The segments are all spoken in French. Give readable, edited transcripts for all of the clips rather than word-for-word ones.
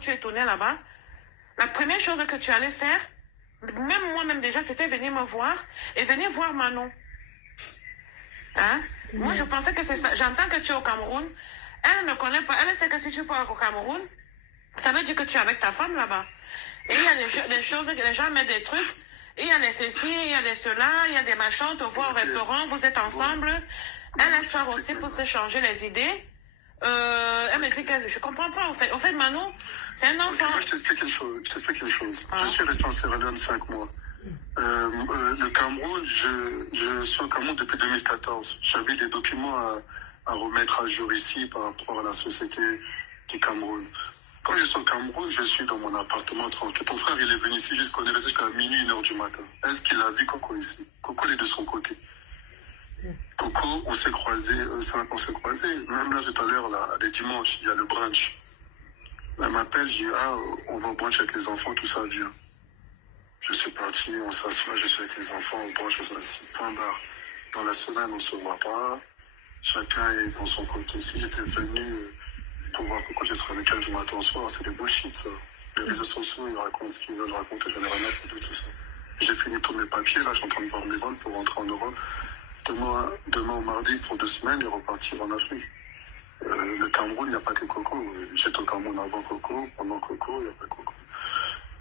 tu es tourné là-bas, la première chose que tu allais faire, même moi-même déjà, c'était venir me voir et venir voir Manon. Hein? Moi, je pensais que c'est ça. J'entends que tu es au Cameroun. Elle ne connaît pas. Elle sait que si tu pars au Cameroun, ça veut dire que tu es avec ta femme là-bas. Et il y a des choses, les gens mettent des trucs. Et il y a des ceci, il y a des cela, il y a des machins, on te voit au restaurant, vous êtes ensemble. Elle sort aussi pour se changer les idées. Elle me dit que je comprends pas, en fait. En fait, Manon, c'est un enfant. Moi, je t'explique une chose. Je suis resté en Sierra Leone 5 mois. Le Cameroun, je suis au Cameroun depuis 2014. J'avais des documents à remettre à jour ici par rapport à la société du Cameroun. Quand je suis au Cameroun, je suis dans mon appartement tranquille. Ton frère, il est venu ici jusqu'à minuit, 1h du matin. Est-ce qu'il a vu Coco ici? Coco, il est de son côté. Coco, on s'est croisés, on s'est croisés. Même là, tout à l'heure, là, le dimanche, il y a le brunch. Elle m'appelle, je dis, on va au brunch avec les enfants, tout ça, viens. Je suis parti, on s'assoit, je suis avec les enfants, on brunch, on s'assoit, point barre. Dans la semaine, on ne se voit pas. Chacun est dans son côté. Si j'étais venu pour voir pourquoi je serais avec elle du matin au soir, c'est des bullshit, ça. Les réseaux sociaux, ils racontent ce qu'ils veulent raconter, j'en ai rien à foutre de tout ça. J'ai fini tous mes papiers, là, je suis en train de voir mes vols pour rentrer en Europe. Demain au mardi, pour 2 semaines, et repartir en Afrique. Le Cameroun, il n'y a pas que Coco. J'étais au Cameroun avant Coco, pendant Coco, il n'y a pas Coco.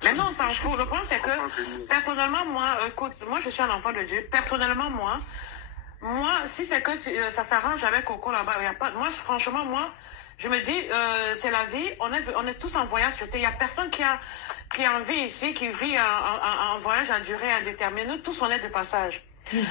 Mais non, on s'en fout. Le problème, c'est que, personnellement, moi, écoute, moi, je suis un enfant de Dieu. Personnellement, moi, si c'est que ça s'arrange avec Coco là-bas, il n'y a pas. Moi, franchement, moi, je me dis, c'est la vie. On est tous en voyage sur Terre. Il n'y a personne qui a envie ici, qui vit en voyage à durée indéterminée. Nous, tous, on est de passage.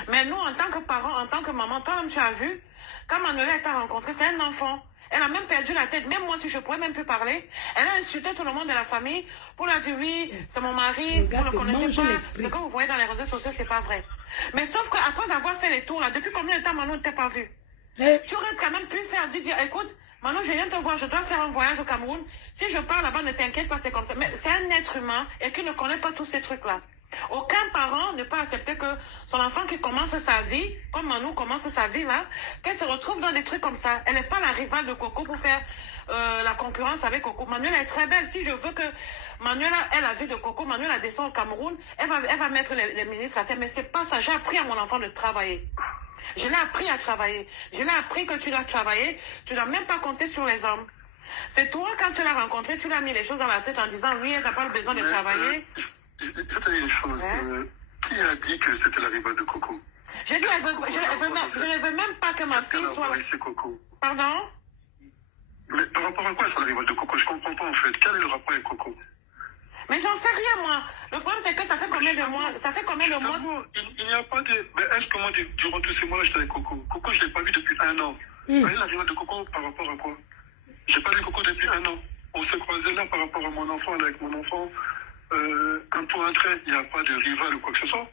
Mais nous, en tant que parents, en tant que maman, toi-même, tu as vu, quand Manuela t'a rencontré, c'est un enfant. Elle a même perdu la tête. Même moi, si je pourrais même plus parler, elle a insulté tout le monde de la famille pour leur dire oui, c'est mon mari, vous ne le connaissez pas. Ce que vous voyez dans les réseaux sociaux, c'est pas vrai. Mais sauf qu'après avoir fait les tours, là, depuis combien de temps Manon ne t'a pas vu? Tu aurais quand même pu dire, écoute, Manon, je viens te voir, je dois faire un voyage au Cameroun. Si je pars là-bas, ne t'inquiète pas, c'est comme ça. Mais c'est un être humain et qui ne connaît pas tous ces trucs-là. Aucun parent ne peut accepter que son enfant qui commence sa vie, comme Manon commence sa vie là, qu'elle se retrouve dans des trucs comme ça. Elle n'est pas la rivale de Coco pour faire la concurrence avec Coco. Manuela est très belle. Si je veux que Manuela ait la vie de Coco, Manuela descend au Cameroun, elle va mettre les ministres à terre. Mais c'est pas ça. J'ai appris à mon enfant de travailler. Je l'ai appris à travailler. Je l'ai appris que tu dois travailler. Tu ne dois même pas compter sur les hommes. C'est toi, quand tu l'as rencontré, tu lui as mis les choses dans la tête en disant oui, elle n'a pas besoin de travailler. Je vais te dire une chose. Qui a dit que c'était la rivale de Coco? J'ai dit, je ne veux même pas que ma fille soit... Coco. Pardon? Mais par rapport à quoi c'est la rivale de Coco? Je ne comprends pas en fait. Quel est le rapport avec Coco? Mais j'en sais rien, moi. Le problème, c'est que ça fait combien de mois? Ça fait combien de mois? Il n'y a pas de... Mais est-ce que moi, durant tous ces mois-là, j'étais avec Coco? Coco, je ne l'ai pas vu depuis 1 an. Quelle est la rivale de Coco par rapport à quoi? Je n'ai pas vu Coco depuis 1 an. On s'est croisés là par rapport à mon enfant, là, avec mon enfant. Un pour un trait, il n'y a pas de rival ou quoi que ce soit.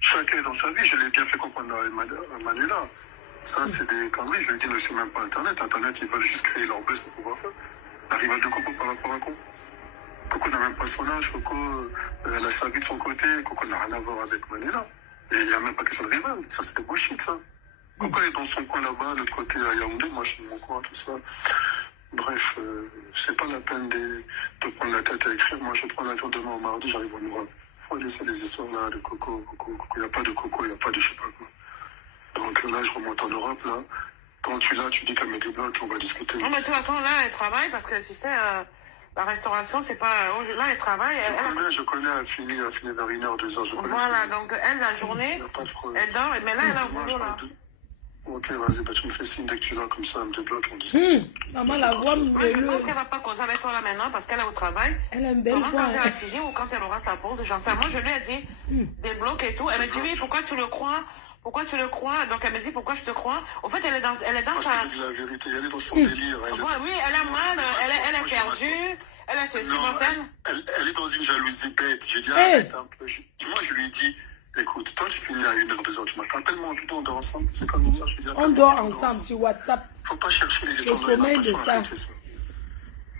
Chacun est dans sa vie, je l'ai bien fait comprendre à Manuela. Ça, c'est des conneries, je l'ai dit, ne c'est même pas Internet. Internet, ils veulent juste créer leur buzz pour pouvoir faire. La rivale de Coco par rapport à quoi? Coco n'a même pas son âge, Coco, elle a sa vie de son côté, Coco n'a rien à voir avec Manuela. Et il n'y a même pas question de rival, ça c'est des bullshit, ça. Coco est dans son coin là-bas, de l'autre côté à Yaoundé, moi je suis dans mon coin, tout ça. Bref, c'est pas la peine de prendre la tête à écrire. Moi, je prends l'avion demain au mardi, j'arrive en Europe. Faut laisser les histoires là de Coco. Il n'y a pas de Coco, il n'y a pas de je sais pas quoi. Donc là, je remonte en Europe, là. Quand tu es là, tu dis qu'elle met des blocs, on va discuter. Non, mais de toute façon, là, elle travaille parce que tu sais, la restauration, c'est pas. Là, elle travaille. Je connais, elle finit vers 1h, 2h, je connais. Voilà, donc elle, la journée, elle dort, mais là, elle a un boulot là. Ok, vas-y, bah, tu me fais signe dès que tu l'as, comme ça, elle me débloque, on dit. Maman, la voix me je pense qu'elle va pas causer avec toi là maintenant parce qu'elle est au travail. Elle a une belle voix. Quand elle a fini ou quand elle aura sa pause, j'en sais. Moi, je lui ai dit, débloque et tout. Elle me dit, oui, pourquoi tu le crois? Pourquoi tu le crois? Donc, elle me dit, pourquoi je te crois? En fait, elle est dans sa... Je dis la vérité, elle est dans son délire. Oui, elle a mal, elle est perdue. Elle est ceci, elle est dans une jalousie bête. Je dis, arrête un peu. Moi, je lui ai dit... Écoute, toi tu finis à 1h, 2h du matin. Appelle-moi, on dort ensemble. C'est comme hier, je veux dire. On dort ensemble sur WhatsApp. Faut pas chercher les histoires de ça.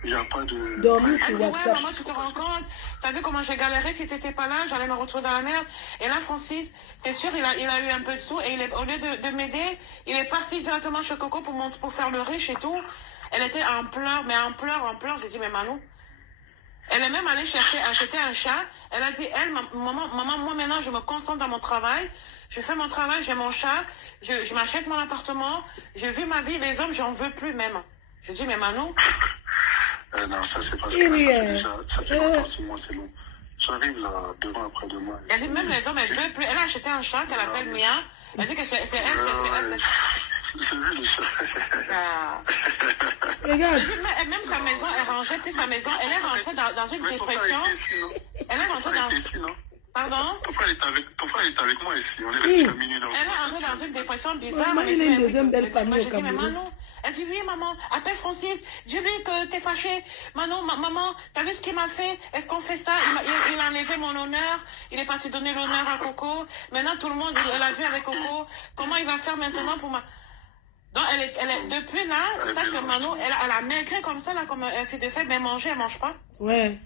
Il n'y a pas de... Dormir sur WhatsApp. Ouais, maman, tu te rends compte? T'as vu comment j'ai galéré si t'étais pas là? J'allais me retrouver dans la merde. Et là, Francis, c'est sûr, il a eu un peu de sous. Et au lieu de m'aider, il est parti directement chez Coco pour faire le riche et tout. Elle était en pleurs, mais en pleurs. J'ai dit, mais Manon, Elle est même allée acheter un chat. Elle a dit, maman, moi maintenant, je me concentre dans mon travail. Je fais mon travail, j'ai mon chat. Je m'achète mon appartement. Je vis ma vie. Les hommes, j'en veux plus même. Je dis, mais Manon... non, ça c'est parce que ça fait longtemps, 6 mois, c'est long. J'arrive là, demain, après-demain. Elle dit, même les hommes, elle veut plus. Elle a acheté un chat qu'elle appelle Mia. Elle dit que c'est elle. J'ai vu le chat. Regarde. Même sa maison est rangée, puis sa maison, elle est rentrée dans une dépression. Elle est rentrée dans... Pardon? Ton frère est avec moi ici. On est resté jusqu'à minuit. Elle est rentrée dans une dépression bizarre. Maman, il a une deuxième belle famille Moi, au je dis, mais Cameroun. Manon, elle dit, oui, maman, appelle Francis. J'ai vu que t'es fâchée. Manon, maman, t'as vu ce qu'il m'a fait? Est-ce qu'on fait ça? Il a enlevé mon honneur. Il est parti donner l'honneur à Coco. Maintenant, tout le monde, elle a vu avec Coco. Comment il va faire maintenant pour ma... Donc, depuis là, sache que Manon, elle a maigré comme ça, là, comme elle fait de fait, mais manger, elle mange pas. Ouais.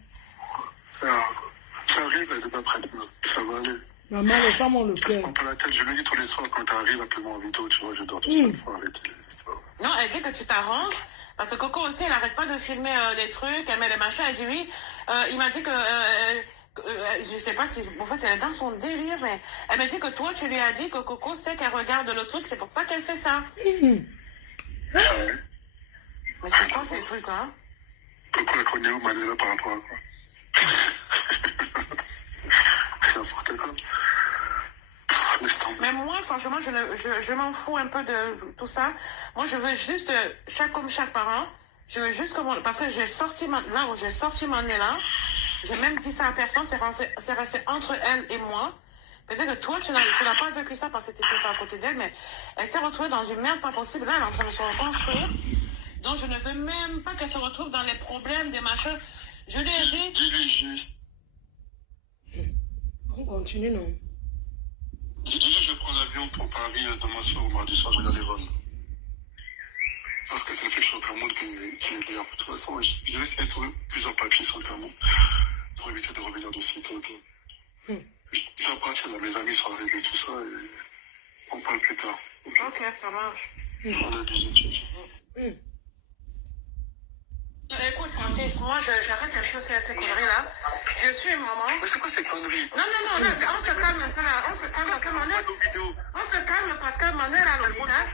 J'arrive là demain après-demain. Ça va aller. Maman, les femmes ont le Ça se cœur. prend pas la tête. Je me dis tous les soirs quand t'arrives, appelle-moi en vidéo, tu vois, je dors tout seul. Faut arrêter les histoires. Non, elle dit que tu t'arranges. Parce que Coco aussi, elle n'arrête pas de filmer des trucs, elle met les machins. Elle dit oui. Il m'a dit que... je sais pas si... En fait, elle est dans son délire, mais... Elle m'a dit que toi, tu lui as dit que Coco sait qu'elle regarde le truc. C'est pour ça qu'elle fait ça. Mais c'est quoi ces trucs-là? Coco, elle connaît où Manuela par rapport à quoi? N'importe quoi. Laisse tomber. Mais moi, franchement, je m'en fous un peu de tout ça. Moi, je veux juste, comme chaque parent, je veux juste que parce que j'ai sorti là où j'ai sorti Manuela, j'ai même dit ça à personne, c'est resté entre elle et moi. Peut-être que toi, tu n'as pas vécu ça parce que tu n'étais pas à côté d'elle, mais elle s'est retrouvée dans une merde pas possible. Là, elle est en train de se reconstruire. Donc, je ne veux même pas qu'elle se retrouve dans les problèmes, des machins. Je lui ai dit... Dis-lui juste. On continue, non? Dis-lui, je prends l'avion pour Paris demain soir ou mardi soir, je regarde les vols. Parce que ça fait que je suis au Cameroun qui est bien. De toute façon, je vais essayer de trouver plusieurs papiers sur le Cameroun pour éviter de revenir de sitôt. Je vais partir là, mes amis sont arrivés, tout ça, et on parle plus tard. Ok, ça marche. On a des outils. Écoute, Francis, moi, j'arrête un peu ces conneries-là. Je suis une maman. Mais c'est quoi ces conneries? Non, on se calme un peu là. On se calme parce que Manuel... On se calme parce que Manuel a l'hôpital.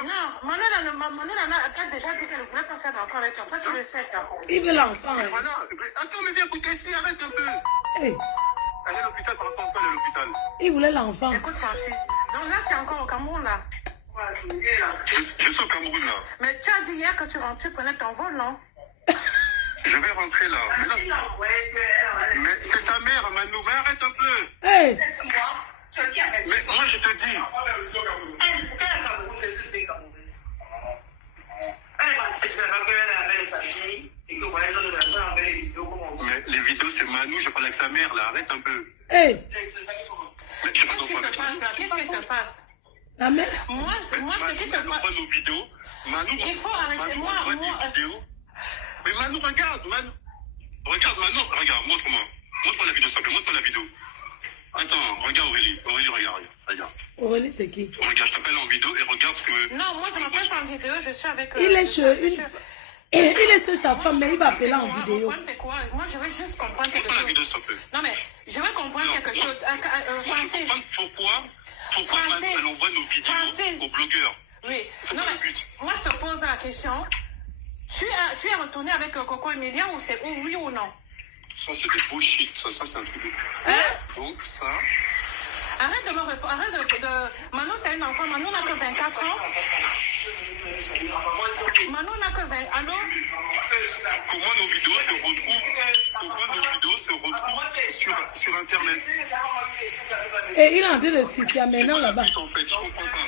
Non, Manuel a déjà dit qu'elle ne voulait pas faire d'enfant avec toi. Ça, tu le sais, ça. Il veut l'enfant. Hein. Voilà. Attends, mais viens écouter ici, arrête un peu. Hey, Elle est à l'hôpital, par rapport à quoi elle est à l'hôpital? il voulait l'enfant. Écoute, Francis. Donc là, tu es encore au Cameroun, là. Je suis au Cameroun, là. Mais tu as dit hier que tu prenais ton vol, non? Je vais rentrer là. Mais c'est sa mère, Manou. Mais arrête un peu. Hey, Mais moi, je te dis. Mais les vidéos, c'est Manou. Je parle avec sa mère, là. Arrête un peu. hey. Mais je sais pas d'enfant avec Qu'est-ce qui se passe? La mère. Moi, ce qui se Manou passe... voit nos vidéos. Manou, Il faut arrêter. Manou voit des vidéos. Mais Manou, regarde, Manou. Regarde, Manou, regarde, montre-moi. Montre-moi la vidéo, s'il te plaît, montre-moi la vidéo. Attends, regarde Aurélie. Aurélie, regarde. Aurélie, c'est qui? Regarde, je t'appelle en vidéo et regarde ce que... Non, moi, je m'appelle pas en vidéo, je suis avec... Il est chez une... Il est chez sa femme, mais il va appeler en Mon vidéo. problème, c'est quoi? Moi, je veux juste comprendre quelque Montre-moi la chose. vidéo, s'il te plaît. Non, mais je veux comprendre quelque chose. Francis. Pourquoi Francis. elle envoie nos vidéos Francis. aux blogueurs? Oui. C'est Non, pas le mais but. moi, je te pose la question. Tu es retourné avec Coco Emilia ou c'est oui ou non? Ça, c'est des bullshit. Ça, c'est un truc de... Hein? Donc, ça... Arrête de me répondre. Arrête de... Manon, c'est une enfant. Manon n'a que 24 ans. Manon n'a que 20... Allô? Pour moi, nos vidéos se retrouvent sur Internet. Et il est en train de s'y maintenant là-bas. En fait, je comprends pas.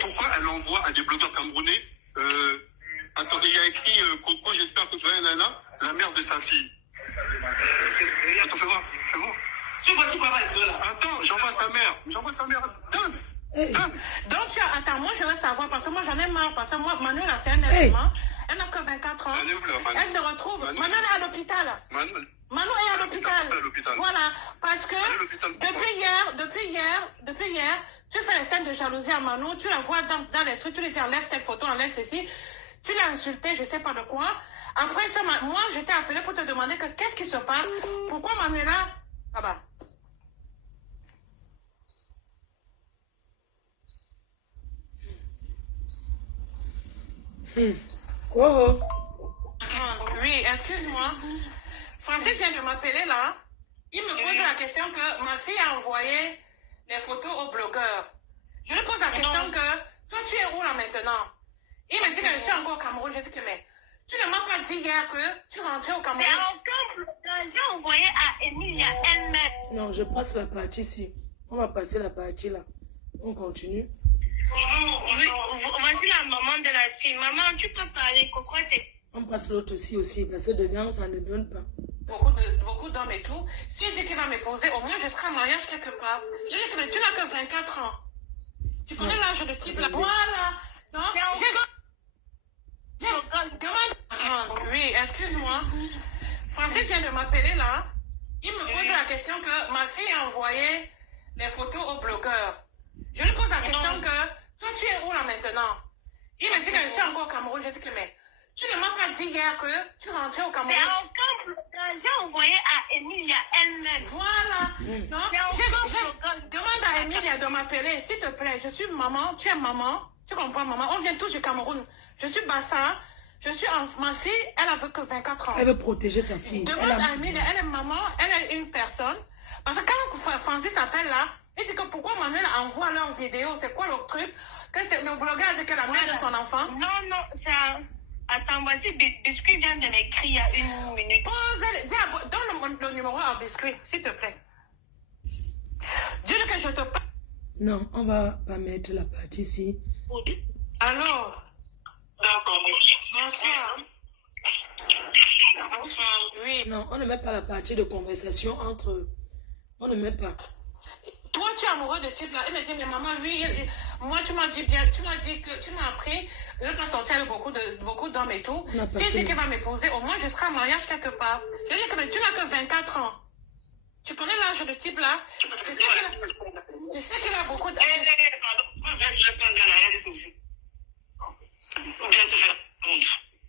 Pourquoi elle envoie à des blogueurs camerounais attends, il y a écrit Coco, j'espère que tu vas nana, la mère de sa fille. Attends, fais voir. Attends, j'envoie sa mère. Donne. Hey. Donc, attends, moi, je veux savoir, parce que moi, j'en ai marre, parce que moi, Manuela, c'est un élément. Elle n'a que 24 ans. Elle est où, là, Manu? Elle se retrouve. Manu? Manuela est à l'hôpital. Manu est à l'hôpital. Elle est à l'hôpital. Voilà. Parce que, Elle est à l'hôpital, pourquoi? depuis hier, tu fais les scènes de jalousie à Manu, tu la vois dans les trucs, tu lui dis enlève tes photos, enlève ceci. Tu l'as insulté, je sais pas de quoi. Après ça, moi, je t'ai appelé pour te demander que qu'est-ce qui se passe. Pourquoi Manuela... Ah bah. Oh. Oui, excuse-moi. Francis vient de m'appeler là. Il me pose la question que ma fille a envoyé les photos au blogueur. Je lui pose la question que toi, tu es où là maintenant? Il me dit que je suis encore au Cameroun. Je dis que mais tu ne m'as pas dit hier que tu rentrais au Cameroun. C'est encore blogueur. J'ai envoyé à Emilia elle-même. Non, je passe la partie ici. On va passer la partie là. On continue. Voici la maman de la fille. Maman, tu peux parler. Coco, On passe l'autre aussi, parce que dedans, ça ne donne pas. Beaucoup d'hommes et tout. S'il dit qu'il va me poser, au moins je serai en mariage quelque part. Je dis que tu n'as que 24 ans. Tu connais l'âge de type là. Voilà. Non, oui, excuse-moi. Francis vient de m'appeler là. Il me pose la question que ma fille a envoyé les photos au blogueur. Je lui pose la question que toi tu es où là maintenant? Il me dit que je suis encore au Cameroun. Je dis que mais tu ne m'as pas dit hier que tu rentrais au Cameroun. C'est encore blogueur. J'ai envoyé à Emilia elle-même. Voilà. Donc, demande à Emilia de m'appeler, s'il te plaît. Je suis maman, tu es maman. Tu comprends, maman? On vient tous du Cameroun. Je suis Bassa. Je suis ma fille, elle a que 24 ans. Elle veut protéger sa fille. Demande à Emilia, elle est maman, elle est une personne. Parce que quand Francis s'appelle là, il dit que pourquoi Manuel envoie leurs vidéos, c'est quoi le truc? Que c'est le blogueur dit que la mère de son enfant. Non, c'est un... Attends, voici, Biscuit vient de m'écrire il y a une minute. Donne le numéro à Biscuit, s'il te plaît. Dis-le que je te parle. Non, on va pas mettre la partie ici. Alors. D'accord. Bonsoir. Bonsoir. Oui. Non, on ne met pas la partie de conversation entre eux. On ne met pas. Toi, tu es amoureux de type là. Il me dit, mais maman, oui, moi, tu m'as dit bien, tu m'as dit que tu m'as appris. Je ne vais pas sortir avec beaucoup d'hommes et tout. S'il dit qu'il va m'épouser, au moins je serai en mariage quelque part. Je dis que mais tu n'as que 24 ans. Tu connais l'âge de type là? Tu sais qu'il a beaucoup de...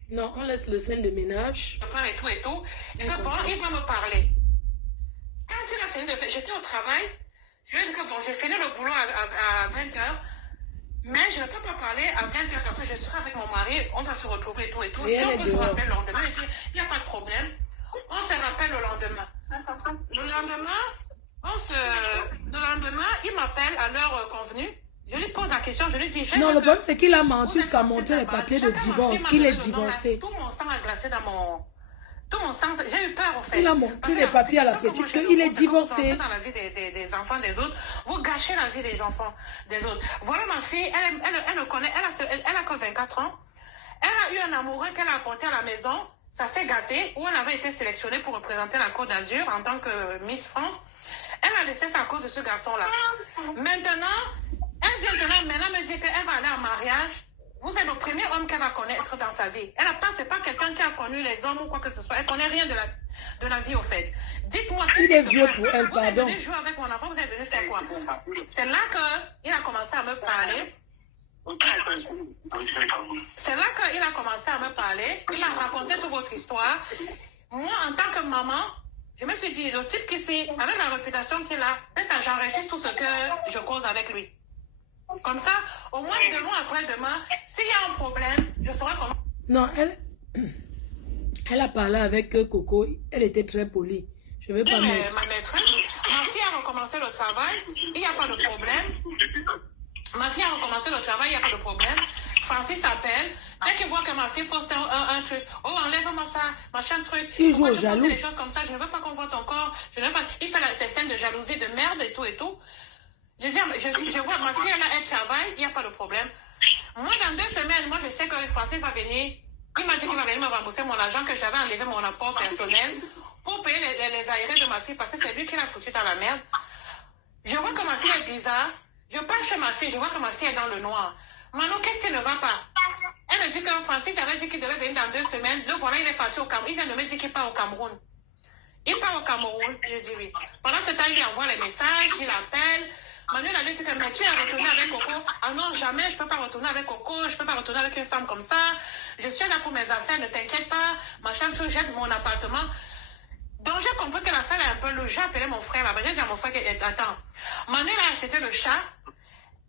Non, on laisse le scène de ménage. Et tout et tout. Et que bon, il va me parler. Quand il a fini de faire, j'étais au travail. Je lui ai dit que bon, j'ai fini le boulot à 20h. Mais je ne peux pas parler à 20h parce que je serai avec mon mari. On va se retrouver et tout et tout. Si on peut se rappeler le lendemain, il dit, il n'y a pas de problème. On se rappelle le lendemain. Le lendemain, il m'appelle à l'heure convenue. Je lui pose la question, je lui dis... Non, le problème, c'est qu'il a menti jusqu'à montrer les papiers de divorce, qu'il est divorcé. Tout mon sang a glacé dans mon... Tout mon sang, j'ai eu peur en fait. Il a montré les papiers à la petite qu'il est divorcé. Dans la vie des enfants des autres, vous gâchez la vie des enfants des autres. Voilà ma fille, elle le connaît, elle a que 24 ans. Elle a eu un amoureux qu'elle a apporté à la maison. Ça s'est gâté, où elle avait été sélectionnée pour représenter la Côte d'Azur en tant que Miss France. Elle a laissé ça à cause de ce garçon-là. Maintenant, elle vient maintenant me dire qu'elle va aller en mariage. Vous êtes le premier homme qu'elle va connaître dans sa vie. C'est pas quelqu'un qui a connu les hommes ou quoi que ce soit. Elle connaît rien de la vie au fait. Dites-moi. Il est vieux pour elle, pardon. Vous êtes venu jouer avec mon enfant, vous êtes venu faire quoi? C'est là qu'il a commencé à me parler. C'est là qu'il a commencé à me parler. Il m'a raconté toute votre histoire. Moi, en tant que maman, je me suis dit, le type qui c'est, avec la réputation qu'il a, peut-être j'enregistre tout ce que je cause avec lui. Comme ça, au moins demain après-demain, s'il y a un problème, je saurai comment... Non, elle a parlé avec Coco. Elle était très polie. Je vais pas mettre. Ma fille a recommencé le travail. Il n'y a pas de problème. Ma fille a recommencé le travail, il n'y a pas de problème. Francis s'appelle. Dès qu'il voit que ma fille poste un truc, oh, enlève-moi ça, machin truc. Il joue au jaloux. Des choses comme ça, je ne veux pas qu'on voit ton corps. Je ne veux pas... Il fait ces scènes de jalousie, de merde et tout et tout. Je dis, je vois ma fille, elle travaille, il n'y a pas de problème. Moi, dans 2 semaines, moi, je sais que Francis va venir. Il m'a dit qu'il va venir me rembourser mon argent, que j'avais enlevé mon apport personnel pour payer les aérés de ma fille, parce que c'est lui qui l'a foutu dans la merde. Je vois que ma fille est bizarre. Je pars chez ma fille, je vois que ma fille est dans le noir. Manon, qu'est-ce qui ne va pas? Elle me dit que Francis avait dit qu'il devait venir dans 2 semaines. Le voilà, il est parti au Cameroun. Il vient de me dire qu'il part au Cameroun. Il part au Cameroun, je dis oui. Pendant ce temps, il lui envoie les messages, il appelle. Manuel a dit que mais tu es retourné avec Coco. Ah non, jamais, je ne peux pas retourner avec Coco, je ne peux pas retourner avec une femme comme ça. Je suis là pour mes affaires, ne t'inquiète pas. Machin, tout, j'aime mon appartement. Donc j'ai compris que l'affaire est un peu louche. J'ai appelé mon frère là-bas. J'ai dit à mon frère attends, Manuel a acheté le chat.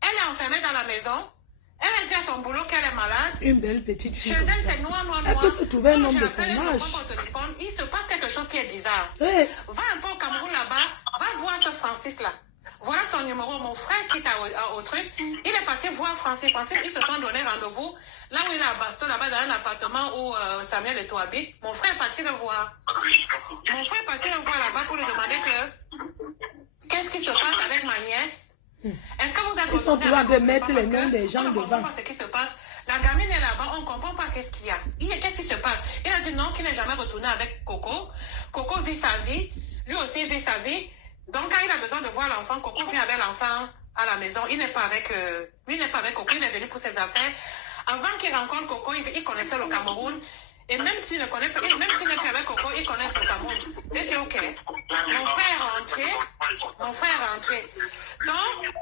Elle est enfermée dans la maison. Elle a dit à son boulot qu'elle est malade. Une belle petite fille. Chez elle, c'est noir. Elle peut se trouver un homme de son âge. Il se passe quelque chose qui est bizarre. Oui. Va un peu au Cameroun là-bas. Va voir ce Francis-là. Voilà son numéro. Mon frère qui est au truc. Il est parti voir Francis. Francis, ils se sont donné rendez-vous. Là où il est à Basto, là-bas, dans un appartement où Samuel et toi habitent. Mon frère est parti le voir. Mon frère est parti le voir là-bas pour lui demander que qu'est-ce qui se passe avec ma nièce. Est-ce que vous êtes Ils sont en train de mettre les noms des gens devant. On ne comprend pas ce qui se passe. La gamine est là-bas, on ne comprend pas qu'est-ce qu'il y a. Qu'est-ce qui se passe? Il a dit non, qu'il n'est jamais retourné avec Coco. Coco vit sa vie. Lui aussi vit sa vie. Donc, quand il a besoin de voir l'enfant, Coco vient avec l'enfant à la maison. Il n'est pas avec, lui n'est pas avec Coco, il est venu pour ses affaires. Avant qu'il rencontre Coco, il connaissait le Cameroun. Et même s'il ne connaît pas, même s'il n'est pas avec Coco, il connaît le Cameroun. Et c'est OK. Mon frère est rentré. Mon frère est rentré. Donc,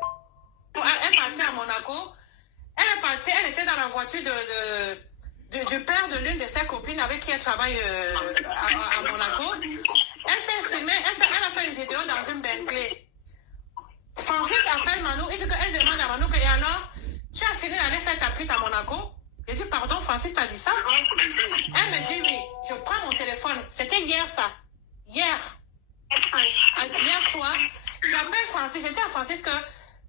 elle est partie à Monaco. Elle est partie, elle était dans la voiture du père de l'une de ses copines avec qui elle travaille à Monaco. Elle s'est filmée, elle a fait une vidéo dans une Bentley. Francis appelle Manu, elle demande à Manu, et alors, tu as fini d'aller faire ta pute à Monaco? Je dis, pardon, Francis t'a dit ça? Elle me dit, oui, je prends mon téléphone. C'était hier ça. Hier soir, j'appelle Francis, j'ai dit à Francis que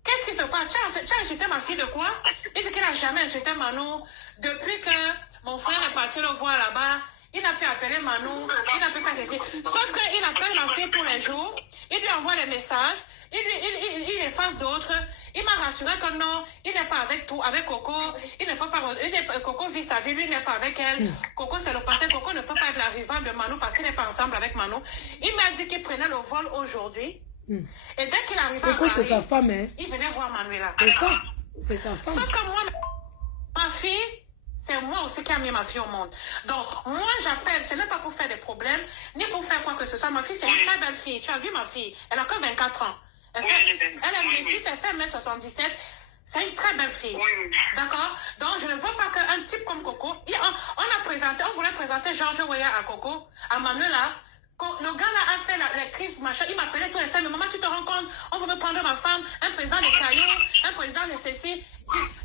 qu'est-ce qui se passe? Tu as insulté ma fille de quoi? Il dit qu'il n'a jamais insulté Manu. Depuis que mon frère est parti le voir là-bas, il n'a pu appeler Manu, il n'a pu faire ceci. Sauf qu'il appelle ma fille tous les jours, il lui envoie les messages, il efface d'autres. Il m'a rassuré que non, il n'est pas avec Coco, Coco vit sa vie, lui n'est pas avec elle. Coco c'est le passé, Coco ne peut pas être la rivale de Manu parce qu'il n'est pas ensemble avec Manu. Il m'a dit qu'il prenait le vol aujourd'hui. Et dès qu'il arrivait Coco, c'est sa femme, hein? Il venait voir Manuela. C'est ça, c'est sa femme. Sauf que moi, ma fille, c'est moi aussi qui a mis ma fille au monde. Donc, moi, j'appelle, ce n'est pas pour faire des problèmes, ni pour faire quoi que ce soit. Ma fille, c'est une très belle fille. Tu as vu ma fille? Elle a que 24 ans. Elle est métisse, elle fait 1m77. C'est une très belle fille. D'accord? Donc, je ne veux pas qu'un type comme Coco... On voulait présenter George Weah à Coco, à Manuela. Le gars là a fait la crise, machin, il m'appelait tous les 5 minutes. Maman, tu te rends compte, on veut me prendre ma femme, un président des cailloux, un président de ceci.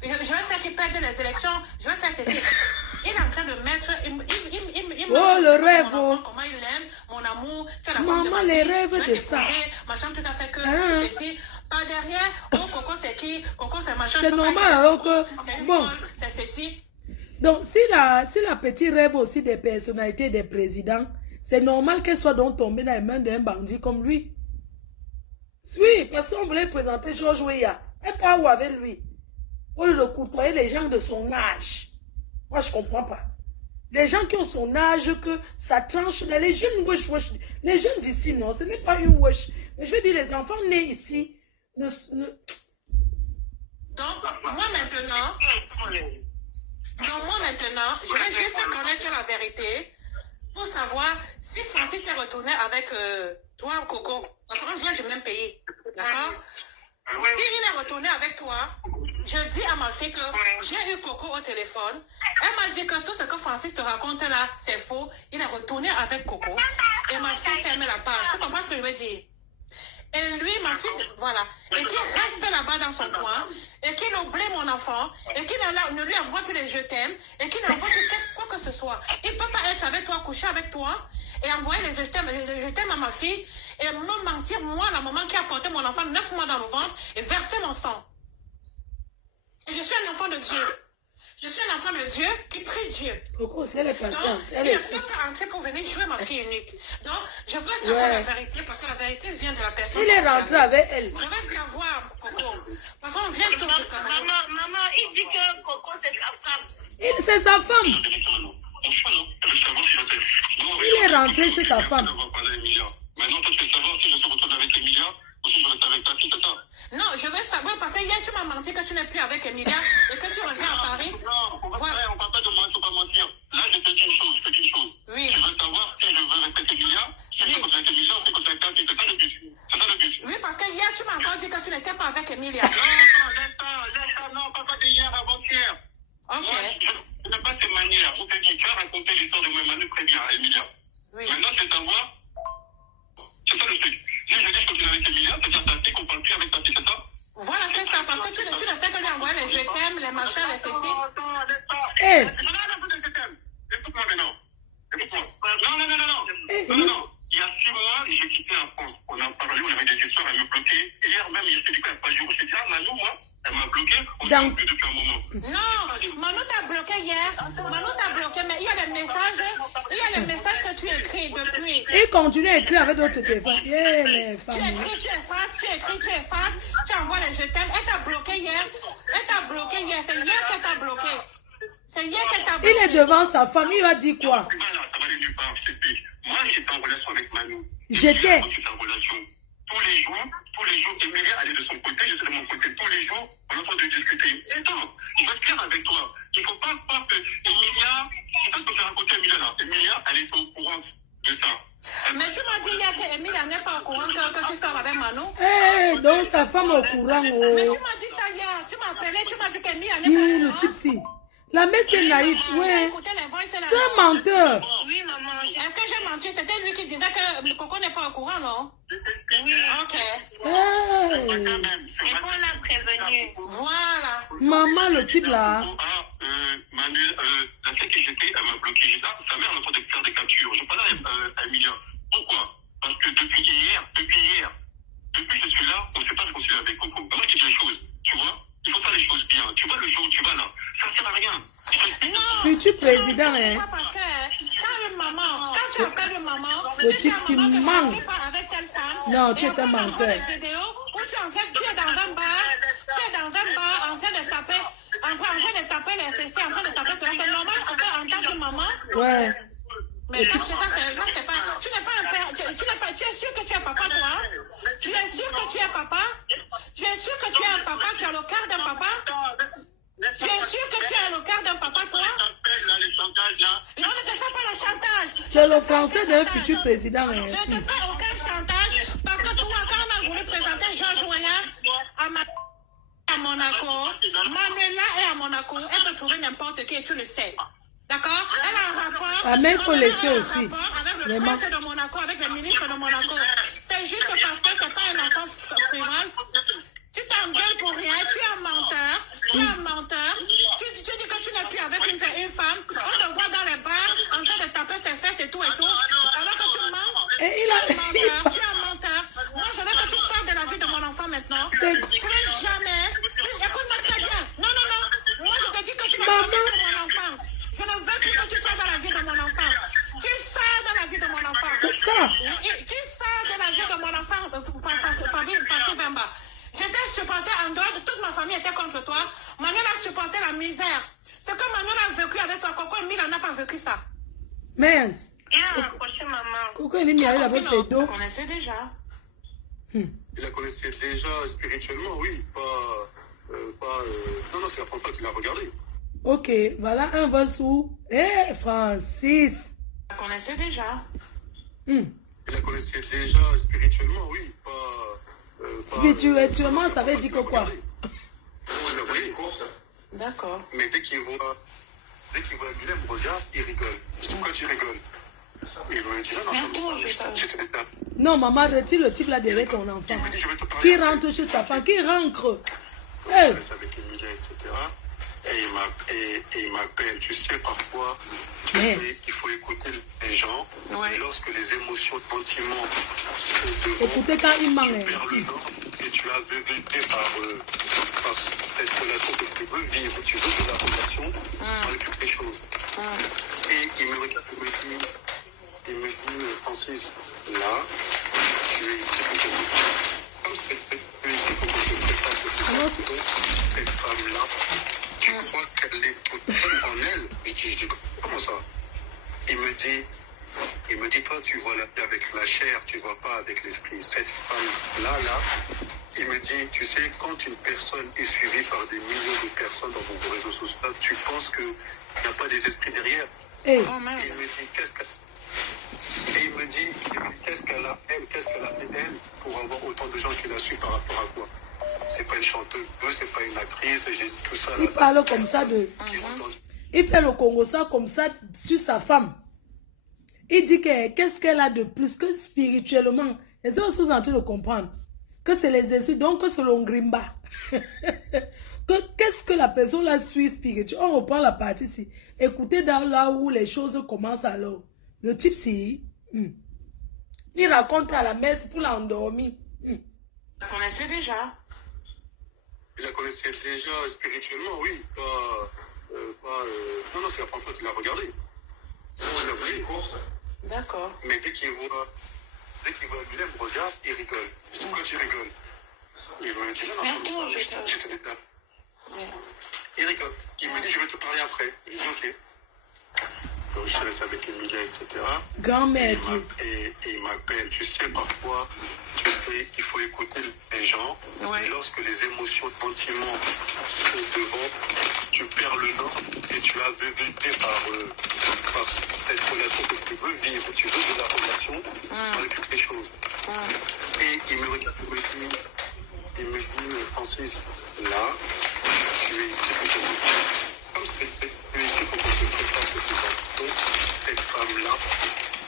Je vais faire qu'il perde les élections, je vais faire ceci. Il est en train de mettre. Le rêve! Comment il aime, mon amour. Tu as la maman, les rêves de ça. Machin, tout à fait que ceci. Par derrière, Coco, c'est qui? Coco, c'est machin. C'est normal alors que. Bon. C'est ceci. Donc, si la petite rêve aussi des personnalités des présidents, c'est normal qu'elle soit donc tombée dans les mains d'un bandit comme lui. Oui, parce qu'on voulait présenter George Weah. Elle part où avec lui? Pour le côtoyer les gens de son âge. Moi, je ne comprends pas. Les gens qui ont son âge, que ça tranche, les jeunes wesh. Les jeunes d'ici, non, ce n'est pas une wesh. Mais je veux dire, les enfants nés ici, Donc, moi maintenant, je vais juste connaître la vérité pour savoir si Francis est retourné avec toi, Coco. Parce qu'on vient du même pays. D'accord? Si il est retourné avec toi, je dis à ma fille que j'ai eu Coco au téléphone. Elle m'a dit que tout ce que Francis te raconte là, c'est faux. Il est retourné avec Coco. Et ma fille ferme la page. Tu comprends ce que je veux dire? Et lui, ma fille, voilà. Et qu'il reste là-bas dans son coin. Et qu'il oublie mon enfant. Et qu'il ne lui envoie plus les je t'aime. Et qu'il n'envoie plus quoi que ce soit. Il ne peut pas être avec toi, coucher avec toi. Et envoyer les je t'aime à ma fille. Et me mentir, moi, la maman qui a porté mon enfant 9 mois dans le ventre. Et verser mon sang. Et je suis un enfant de Dieu. Je suis un enfant de Dieu qui prie Dieu. Coco, c'est elle est patiente. Il ne peut pas rentrer pour venir jouer ma fille unique. Donc, je veux savoir la vérité parce que la vérité vient de la personne. Il est rentré avec elle. Je veux savoir, Coco. Parce qu'on vient tous de Cameroun. Maman, il dit que Coco, c'est sa femme. C'est sa femme. Il est rentré chez sa femme. Maintenant, toi, tu veux savoir si je suis retourné avec Emilia ou si je reste avec ta fille, c'est ça? Non, je veux savoir parce que hier, tu m'as menti que tu n'es plus avec Emilia et que tu reviens à Paris. Non, on ne parle pas de moi, il ne faut pas mentir. Là, je te dis une chose, Oui. Tu veux savoir si je veux rester avec Emilia, si je veux rester avec Emilia, c'est que c'est avec ta fille, c'est ça le but. C'est ça le but. Oui, parce que hier, tu m'as encore dit que tu n'étais pas avec Emilia. C'est-à-dire ta fille qu'on parle plus avec ta fille, c'est ça? Voilà, c'est ça, parce que tu ne fais que lui envoyer les je t'aime, les machins, les ceci. Attends, laisse pas. Eh. Écoute-moi maintenant. Écoute-moi. Non. Il y a 6 mois, j'ai quitté la France. On a parlé, on avait des histoires, elle me bloquait. Hier même, il s'est dit qu'elle n'a pas joué. J'ai dit, ah, Manu, moi, elle m'a bloqué. On ne parle plus depuis un moment. Non, Manu t'a bloqué hier. Manu t'a bloqué, mais il y a des messages que tu écris depuis. Il continue à écrire avec d'autres téléphones. Yeah, les Tu femmes. écris, tu effaces, tu envoies les je t'aime. Elle t'a bloqué hier. C'est hier qu'elle t'a bloqué. Il est devant sa femme, il va dire quoi? Ça va aller nulle part, je t'explique. Moi, j'étais en relation avec Manu. J'étais. En relation. Tous les jours, Emilia, elle est de son côté, je suis de mon côté. Tous les jours, on est en train de discuter. Et attends, je vais être clair avec toi. Il ne faut pas croire que Emilia, c'est ça ce que j'ai raconté à Emilia là. Emilia, elle est au courant de ça. Mais tu m'as dit hier que Emilia n'est pas au courant que tu sors avec Manu. Eh, donc sa femme est au courant. Mais Oh. tu m'as dit ça hier. Tu m'as appelé, tu m'as dit qu'Emilia n'est pas Oui, au le courant. gypsy. La mère, c'est naïf. J'ai Ouais. écouté les voix, C'est un menteur. Oui, maman. Est-ce que j'ai menti? C'était lui qui disait que Coco n'est pas au courant, non? Oui. Ok. Hey. Et qu'on l'a prévenu. Voilà. Maman, le type là. Manu, la fille qui j'étais, elle m'a bloqué. J'ai dit, ah, sa mère, elle est en train de faire des captures. Je parlais à Emilia. Pourquoi? Parce que depuis hier, depuis que je suis là, on ne s'est pas réconcilié avec Coco. Moi, je dis les choses, tu vois? Il faut faire les choses bien. Tu vois le jour où tu vas là, ça ne sert à rien. Non. Futur président, hein. Parce que quand une maman, quand tu appelles une maman, Le tu dis type, à c'est maman que je manque. ne suis pas avec telle femme. Non, tu et es un après, menteur. tu envoies des vidéos où tu es dans un bar, en train de taper, les ceci, en train de taper cela. C'est normal en tant que maman. Ouais. Mais ça, c'est pas. Tu n'es pas un père. Tu es sûr que tu es papa, toi? Tu es sûr que tu es papa? Tu es sûr que tu es un papa? Tu as le cœur d'un papa? Tu es sûr que tu as le cœur d'un papa, toi? Et on ne te fait pas le chantage. C'est le français d'un futur président. Je Hein. ne te fais aucun chantage parce que toi, quand on a voulu présenter Georges Weah à Monaco, Manuela est à Monaco, elle peut trouver n'importe qui et tu le sais. D'accord? Elle a un rapport. Ah, mais il faut laisser elle a un aussi. rapport avec le Vraiment. prince de Monaco, avec le ministre de Monaco. C'est juste parce que c'est pas un enfant frivole. Tu t'engueules pour rien, tu es un menteur. Tu dis que tu n'es plus avec une femme. On te voit dans les bars en train de taper ses fesses et tout. Alors que tu mens. Et Tu es un menteur. Moi, je veux que tu sors de la vie de mon enfant maintenant. C'est- Plus jamais. Écoute-moi très bien. Non. Moi, je te dis que tu n'es Maman. pas avec mon enfant. Je ne veux plus que tu sois dans la vie de mon enfant. Tu sors de la vie de mon enfant. C'est ça. Tu sors de la vie de mon enfant, Fabi Bemba. J'étais supporté en dehors de toute ma famille était contre toi. Manuel a supporté la misère. Ce que Manuel a vécu avec toi, Coco Emile n'a pas vécu ça. Mince. Il a rapproché maman. Coco, il est mis avec ses dos. Vous connaissez déjà. Il la connaissait déjà spirituellement, oui. Non, c'est la première fois qu'il l'a regardé. Ok, voilà un verse où. Eh, Francis. Vous la connaissez déjà. Il la connaissait déjà spirituellement, oui. Spirituellement, ça veut dire que quoi? Il la voyait. D'accord. Mais dès qu'il voit Guilhem, regarde, il rigole. Pourquoi tu rigoles? Il me dit, non, Non, maman, retire le type là derrière ton enfant. Qui rentre chez sa femme, qui rentre. Eh. avec Emilia, etc. Et il m'appelle. Tu sais, parfois, il faut écouter les gens. Ouais. Et lorsque les émotions, sentiments sont devant, Écoutez quand il manque. tu perds le nord et tu es aveuglé par cette relation que tu veux vivre. Tu veux de la relation malgré les choses. Et il me regarde, il me dit, Francis, là, tu es ici pour te comme tu es ici pour que je prépare cette femme-là, tu crois qu'elle est toute en elle? Et je dis, comment ça? Il me dit, toi, tu vois la vie avec la chair, tu vois pas avec l'esprit. Cette femme-là, il me dit, tu sais, quand une personne est suivie par des millions de personnes dans vos réseaux sociaux, tu penses qu'il n'y a pas des esprits derrière. Eh. Et il me dit, qu'est-ce qu'elle a fait elle pour avoir autant de gens qui la suivent par rapport à quoi? C'est pas une chanteuse, c'est pas une actrice, j'ai dit tout ça. Il parle comme ça de... Il fait le Congo ça comme ça sur sa femme. Il dit que qu'est-ce qu'elle a de plus que spirituellement. Et c'est ce que vous êtes en train de comprendre. que c'est les esprits, donc que c'est l'ongrimba. Qu'est-ce que la personne la suit spirituelle? On reprend la partie ici. Écoutez dans là où les choses commencent alors. Le type si, il raconte à la messe pour l'endormir. Vous la connaissez déjà? Il la connaissait déjà spirituellement, oui. Non, c'est la première fois qu'il l'a regardé. D'accord. Mais dès qu'il voit Mylène me regarde, il rigole. Pourquoi tu rigoles? Il me dit non, j'étais déjà. Il rigole. Il me dit je vais te parler après. Je dis ok. Donc je reste avec Emilia, etc. Grand-mère. Et il m'appelle. Tu sais, parfois, il faut écouter les gens. Ouais. Et lorsque les émotions, sentiments sont devant, tu perds le nord et tu es aveuglé par cette relation que tu veux vivre. Tu veux de la relation avec toutes les choses. Et il me regarde, il me dit, Francis, là, tu es ici pour te comme tu es ici pour te préparer pour tes enfants, cette femme-là,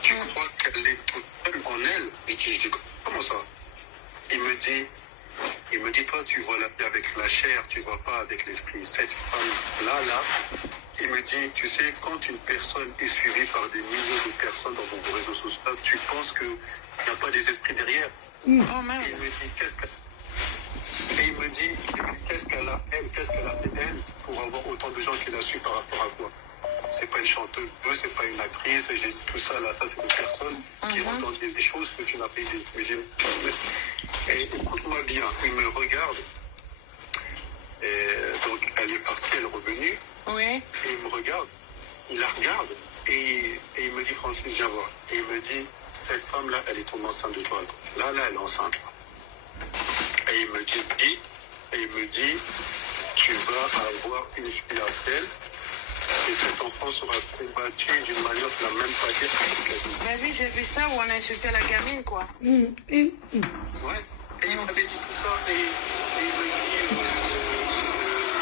tu crois qu'elle est toute seule en elle? Et je dis, comment ça? Il me dit, toi, tu vois la vie avec la chair, tu vois pas avec l'esprit. Cette femme-là, il me dit, tu sais, quand une personne est suivie par des milliers de personnes dans vos réseaux sociaux, tu penses qu'il n'y a pas des esprits derrière. Oh, merde. Et il me dit, qu'est-ce qu'elle a fait elle pour avoir autant de gens qui la suivent par rapport à quoi? C'est pas une chanteuse, c'est pas une actrice, j'ai dit tout ça, là, ça c'est des personnes qui ont entendu des choses que tu n'as pas dit. Et écoute-moi bien, il me regarde, et donc elle est partie, elle est revenue, Oui. et il me regarde, il la regarde, et il me dit, Francis, viens voir. Et il me dit, cette femme-là, elle est tombée enceinte de toi. Là, elle est enceinte. Et il me dit, tu vas avoir une fille à elle, et cet enfant sera combattu d'une manière de la même façon. Mais oui, j'ai vu ça où on insultait la gamine, quoi. Ouais. Et il m'avait dit ça, et il me dit,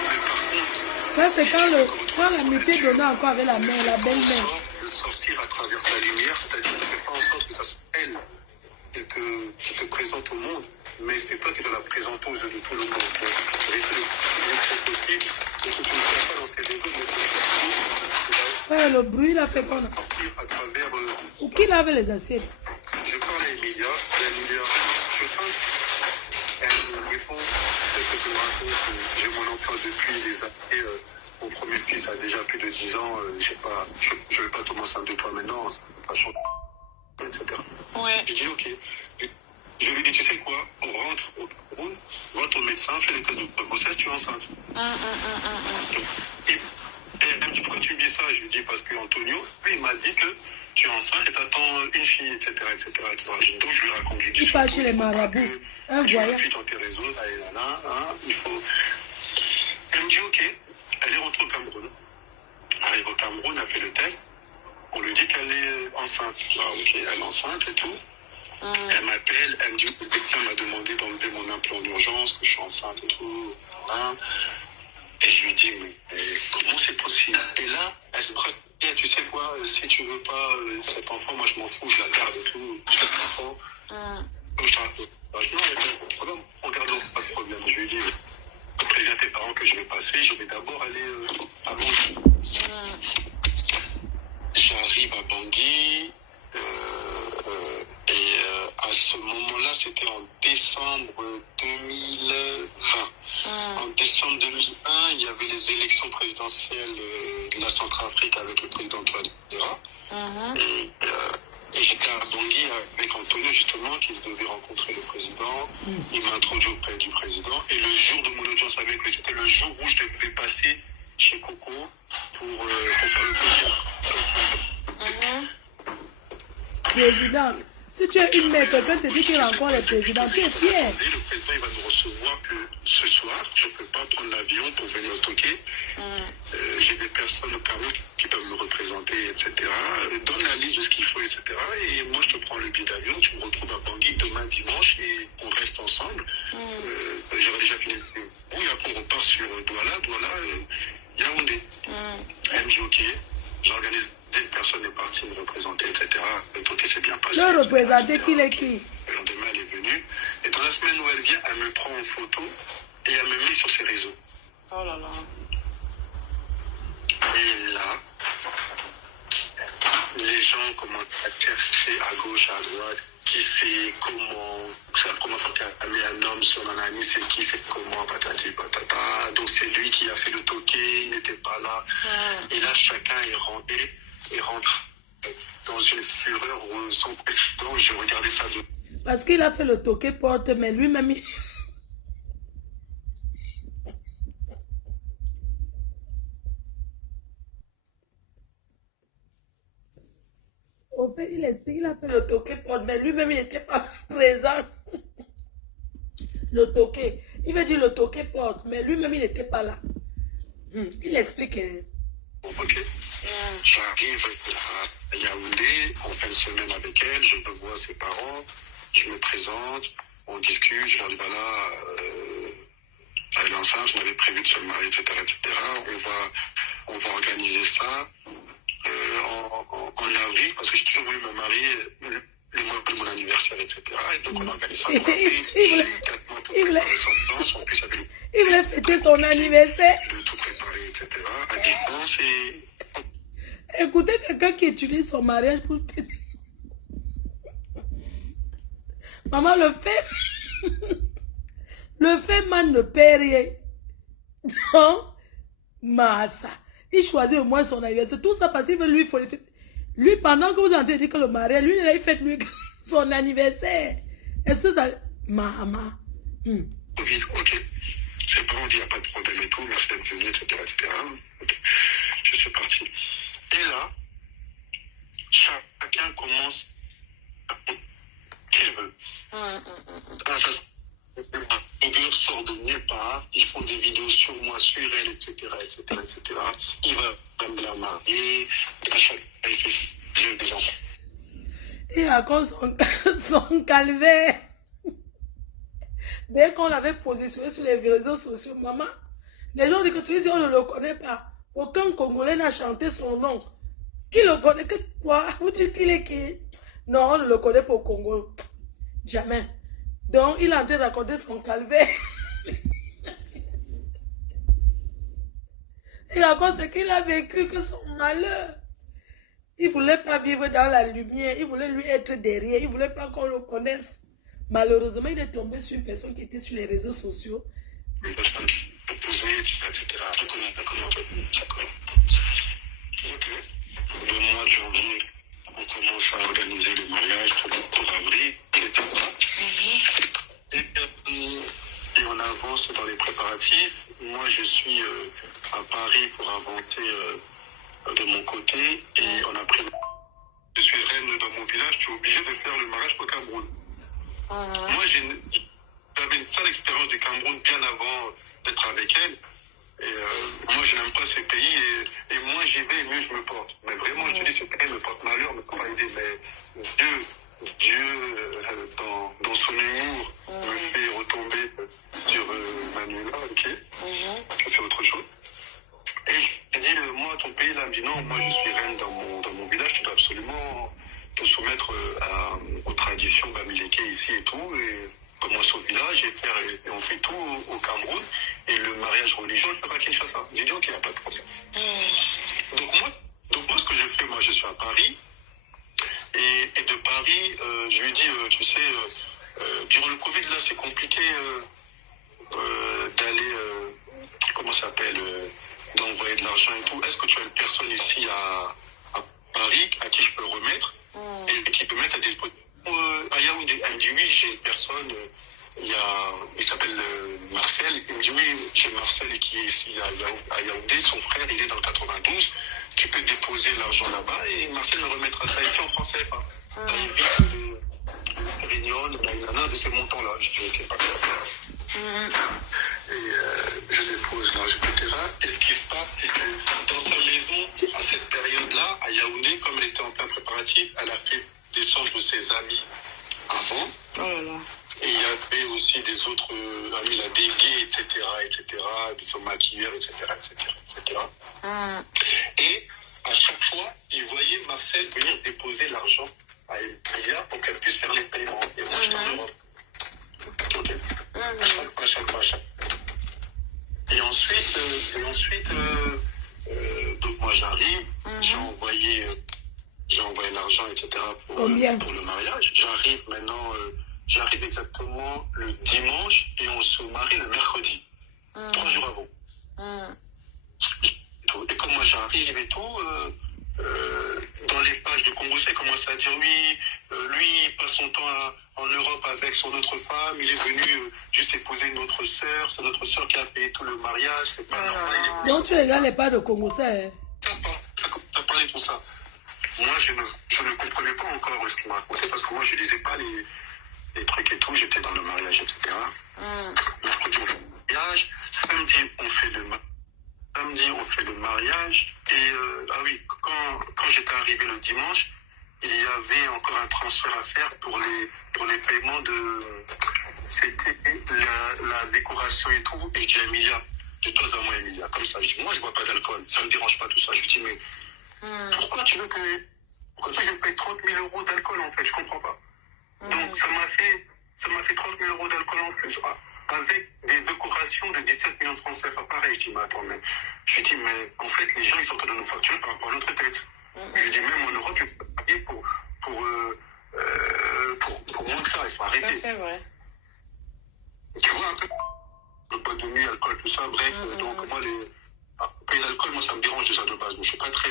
mais par contre... Ça, c'est quand l'amitié donnait encore avec la mère, la belle-mère. De sortir à travers sa lumière, c'est-à-dire de faire en sorte que ça soit elle qui te présente au monde, mais c'est toi qui dois la présenter aux yeux de tout le monde. Rester le plus possible, et que tu ne sois pas dans ces dégoûts, mais Ouais, le bruit, là, fait qu'on... sortir à travers... Ou qui lave les assiettes? Je parle à Emilia, je pense, elle me répond, peut-être que je me raconte, j'ai mon emploi depuis des années, mon premier fils a déjà plus de 10 ans, je ne vais pas tomber enceinte de toi maintenant, ça ne peut pas changer, etc. Ouais. J'ai dit ok. Je lui dis, tu sais quoi, on rentre au Cameroun, va ton médecin, fais les tests de grossesse, tu es enceinte. Et elle me dit, pourquoi tu me dis ça? Je lui dis, parce que Antonio, lui, il m'a dit que tu es enceinte et t'attends une fille, etc. Donc je lui raconte, je lui dis, il part chez les marabouts, un voyage. Tu dans tes réseaux, là et là, il faut... Elle me dit, ok, elle est rentrée au Cameroun. Arrive au Cameroun, elle fait le test, on lui dit qu'elle est enceinte. Ah, ok, elle est enceinte et tout. Elle m'appelle, elle me dit, le médecin m'a demandé d'enlever mon implant en urgence, que je suis enceinte et tout. Et je lui dis, mais comment c'est possible? Et là, elle se braque, tu sais quoi, si tu veux pas cet enfant, moi je m'en fous, je la garde et tout, je l'enfant. Comme je te raconte, non, il n'y a pas de problème, on garde pas de problème. Je lui dis, préviens tes parents que je vais passer, je vais d'abord aller à Bangui. J'arrive à Bangui, et à ce moment-là, c'était en décembre 2020. En décembre 2001, il y avait les élections présidentielles de la Centrafrique avec le président Touadéra. Et j'étais à Bangui avec Antonio, justement, qui devait rencontrer le président. Il m'a introduit auprès du président. Et le jour de mon audience avec lui, c'était le jour où je devais passer chez Coco pour faire le Président, si tu es une mère, quelqu'un te dit qu'il rencontre le président, tu es fier. Le président il va nous recevoir que ce soir, je ne peux pas prendre l'avion pour venir au toquer. J'ai des personnes au Cameroun qui peuvent me représenter, etc. Donne la liste de ce qu'il faut, etc. Et moi, je te prends le billet d'avion, tu me retrouves à Bangui demain dimanche et on reste ensemble. J'aurais déjà fini le bout et après on repart sur Douala, Yaoundé. Elle me dit ok, j'organise. Une personne est partie me représenter, etc. Le toqué s'est bien passé. Le représenter, qui est qui? Le lendemain, elle est venue. Et dans la la semaine où elle vient, elle me prend en photo et elle me met sur ses réseaux. Oh là là. Et là, les gens commencent à chercher à gauche, à droite, qui c'est, comment, c'est la première fois qu'elle a mis un homme sur Nanani, c'est qui, c'est comment, patati patata. Donc c'est lui qui a fait le toqué, il n'était pas là. Et là, chacun est rentré dans une fureur sans précédent. Je regardais ça de... Parce qu'il a fait le toqué porte, mais lui-même... Au fait, il a fait le toqué porte, mais lui-même, il n'était pas présent. Le toqué. Il veut dire le toqué porte, mais lui-même, il n'était pas là. Il explique. Hein. Ok. J'arrive à Yaoundé en fin de semaine avec elle, je revois ses parents, je me présente, on discute, je leur dis voilà, elle est enceinte, je m'avais prévu de se marier, etc., etc. On va organiser ça en avril, parce que j'ai toujours voulu me marier le mois de mon anniversaire, etc. Et donc on organise ça pour avril. J'ai eu 4 mois pour préparer son danse, en plus avec il voulait fêter son anniversaire. de tout préparer, etc. À distance et... Écoutez quelqu'un qui utilise son mariage pour fêter. Maman, le fait man ne paie rien. Non, Massa. Il choisit au moins son anniversaire. Tout ça parce qu'il veut lui faut lui, pendant que vous entendez dire que le mariage, lui, il fait lui son anniversaire. Est-ce que ça... Maman. Ok. Ses parents disent, il n'y a pas de problème et tout, merci d'être venu, etc., etc. Okay. Je suis parti. Et là, chacun commence à qu'il veut. Les gars sortent de nulle part, ils font des vidéos sur moi, sur elle, etc., etc., etc. Il va me la marier, à chaque fois, il fait des enfants. Et à cause son calvaire. Dès qu'on l'avait positionné sur les réseaux sociaux, maman, les gens disent que celui-ci, on ne le connaît pas. Aucun Congolais n'a chanté son nom. Qui le connaît? Que quoi? Vous dites qu'il est qui? Non, on ne le connaît pas au Congo. Jamais. Donc, il a en train de raconter son calvaire. Il raconte ce qu'il a vécu, que son malheur. Il ne voulait pas vivre dans la lumière. Il voulait lui être derrière. Il ne voulait pas qu'on le connaisse. Malheureusement, il est tombé sur une personne qui était sur les réseaux sociaux. Le mois de janvier, on commence à organiser le mariage pour avril, etc. Et on avance dans les préparatifs. Moi, je suis à Paris pour avancer de mon côté. Et on a pris... Je suis reine dans mon village, je suis obligé de faire le mariage au Cameroun. Moi, j'avais une sale expérience du Cameroun bien avant d'être avec elle. Et moi, je n'aime pas ce pays. Et moins j'y vais, mieux je me porte. Mais vraiment, je te dis, ce pays me porte malheur, me peut pas aider. Mais Dieu dans son humour, me fait retomber sur Manuela, ok. C'est autre chose. Et je dis, moi, ton pays, là, me dit non, moi, je suis reine dans mon village, tu dois absolument te soumettre aux traditions bamileke ici et tout. Et commence au village et on fait tout au Cameroun. Et le mariage religieux, on le fait à Kinshasa. J'ai dit, ok, il n'y a pas de problème. Donc moi, ce que je fais, moi, je suis à Paris. Et de Paris, je lui dis, tu sais, durant le Covid, là, c'est compliqué d'aller, comment ça s'appelle, d'envoyer de l'argent et tout. Est-ce que tu as une personne ici à Paris à qui je peux le remettre et qui peut mettre à disposition à Yaoundé? Elle me dit, oui, j'ai une personne, il s'appelle Marcel. Il me dit, oui, j'ai Marcel qui est ici à Yaoundé. Son frère, il est dans le 92. Tu peux déposer l'argent là-bas et Marcel me remettra ça ici en français. Ça évite le réunion, de ces montants-là. Je dis, ok, pas de problème. Et je dépose l'argent, etc. Et ce qui se passe, c'est que dans sa maison, à cette période-là, à Yaoundé, comme elle était en plein préparatif, elle a fait descendre de ses amis avant. Oh là là. Et il y avait aussi des autres amis, la déguée, etc., des maquilleurs, etc., etc., etc. Et à chaque fois, ils voyaient Marcel venir déposer l'argent à Elia pour qu'elle puisse faire les paiements. Et moi, je suis en Europe. Ok. mariage. J'arrive maintenant, j'arrive exactement le dimanche et on se marie le mercredi. 3 jours avant. Et comme moi j'arrive et tout, dans les pages de Congo, il commence à dire oui, lui il passe son temps en Europe avec son autre femme, il est venu juste épouser une autre sœur, c'est notre sœur qui a payé tout le mariage, c'est pas normal. Donc tu regardes les pages de Congo, ça hein? T'as parlé de tout ça. Moi je ne comprenais pas encore ce qu'il m'a raconté parce que moi je lisais pas les trucs et tout, j'étais dans le mariage, etc. Mercredi on fait le mariage, samedi on fait le mariage et ah oui, quand j'étais arrivé le dimanche, il y avait encore un transfert à faire pour les paiements de c'était la décoration et tout, et j'ai dit Emilia, de temps à moi Emilia, comme ça, je dis moi je bois pas d'alcool, ça me dérange pas tout ça, je lui dis mais pourquoi tu veux que je paye 30 000 euros d'alcool en fait, je comprends pas. Donc ça m'a fait 30 000 euros d'alcool en plus. Avec des décorations de 17 millions de francs CFA, pareil, je dis, mais attends, je dis, mais en fait, les gens, ils sont en train de nous facturer par rapport à notre tête. Je dis, même en Europe, tu peux payer pour moins que ça, il faut arrêter. Ça, c'est vrai. Tu vois un peu, le boîte de nuit, alcool, tout ça, bref, donc moi, payer l'alcool, moi, ça me dérange déjà de base, donc je suis pas très,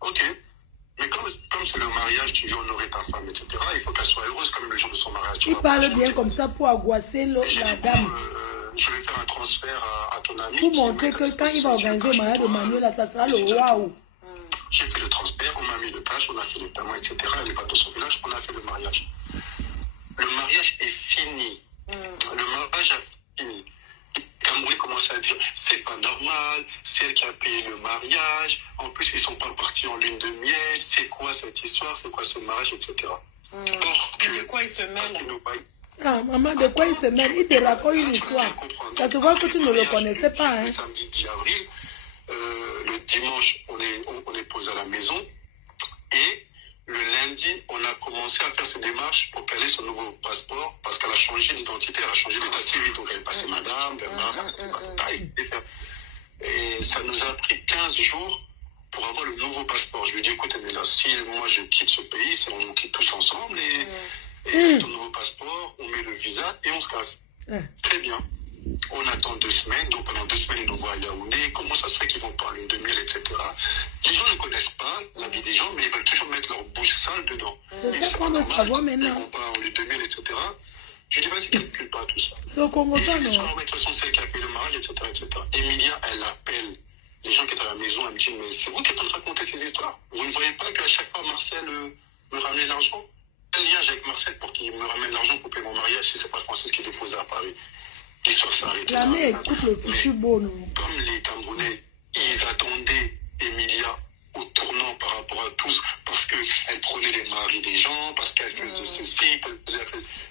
ok. Mais comme c'est le mariage, tu veux honorer ta femme, etc., il faut qu'elle soit heureuse comme le jour de son mariage. Il parle bien comme ça pour angoisser la dame. Je vais faire un transfert à ton ami. Pour montrer que quand il va organiser le mariage de Manuel, ça sera le waouh. J'ai fait le transfert, on m'a mis le cash, on a fait les paiements, etc. Elle n'est pas dans son village, on a fait le mariage. Le mariage est fini. Le mariage est fini. Cameroun commence à dire c'est pas normal, c'est elle qui a payé le mariage, en plus ils sont pas partis en lune de miel, c'est quoi cette histoire, c'est quoi ce mariage, etc. Or, de quoi ils se mêlent? Ah, maman, de quoi il se mêle? Il te raconte une histoire. Ça se voit que tu ne le connaissais pas. Hein. Le samedi 10 avril, le dimanche, on est posé à la maison et le lundi, on a commencé à faire ses démarches pour qu'elle ait son nouveau passeport parce qu'elle a changé d'identité, elle a changé d'état civil, donc elle est passée madame, et ça nous a pris 15 jours pour avoir le nouveau passeport. Je lui ai dit, écoute, mais là, si moi je quitte ce pays, on quitte tous ensemble et avec ton nouveau passeport, on met le visa et on se casse. Très bien. On attend 2 semaines, donc pendant 2 semaines, ils nous voient à Yaoundé. Comment ça se fait qu'ils vont pas en lune de miel, etc. Les gens ne connaissent pas la vie des gens, mais ils veulent toujours mettre leur bouche sale dedans. C'est ça qu'on veut savoir maintenant. Ils vont pas en lune de miel, etc. Je dis, vas-y, calcule pas tout ça. C'est au Congo ça, non? De toute façon, c'est elle qui a fait le mariage, etc., etc. Emilia, elle appelle les gens qui étaient à la maison, elle me dit, mais c'est vous qui êtes en train de raconter ces histoires. Vous ne voyez pas qu'à chaque fois, Marcel me ramenait l'argent? Quel lien j'ai avec Marcel pour qu'il me ramène l'argent pour payer mon mariage si c'est pas Francis qui déposait à Paris? L'histoire s'est arrêtée. La mère écoute le futur beau, non? Comme les Camerounais, ils attendaient Emilia au tournant par rapport à tous, parce qu'elle prenait les maris des gens, parce qu'elle faisait ceci,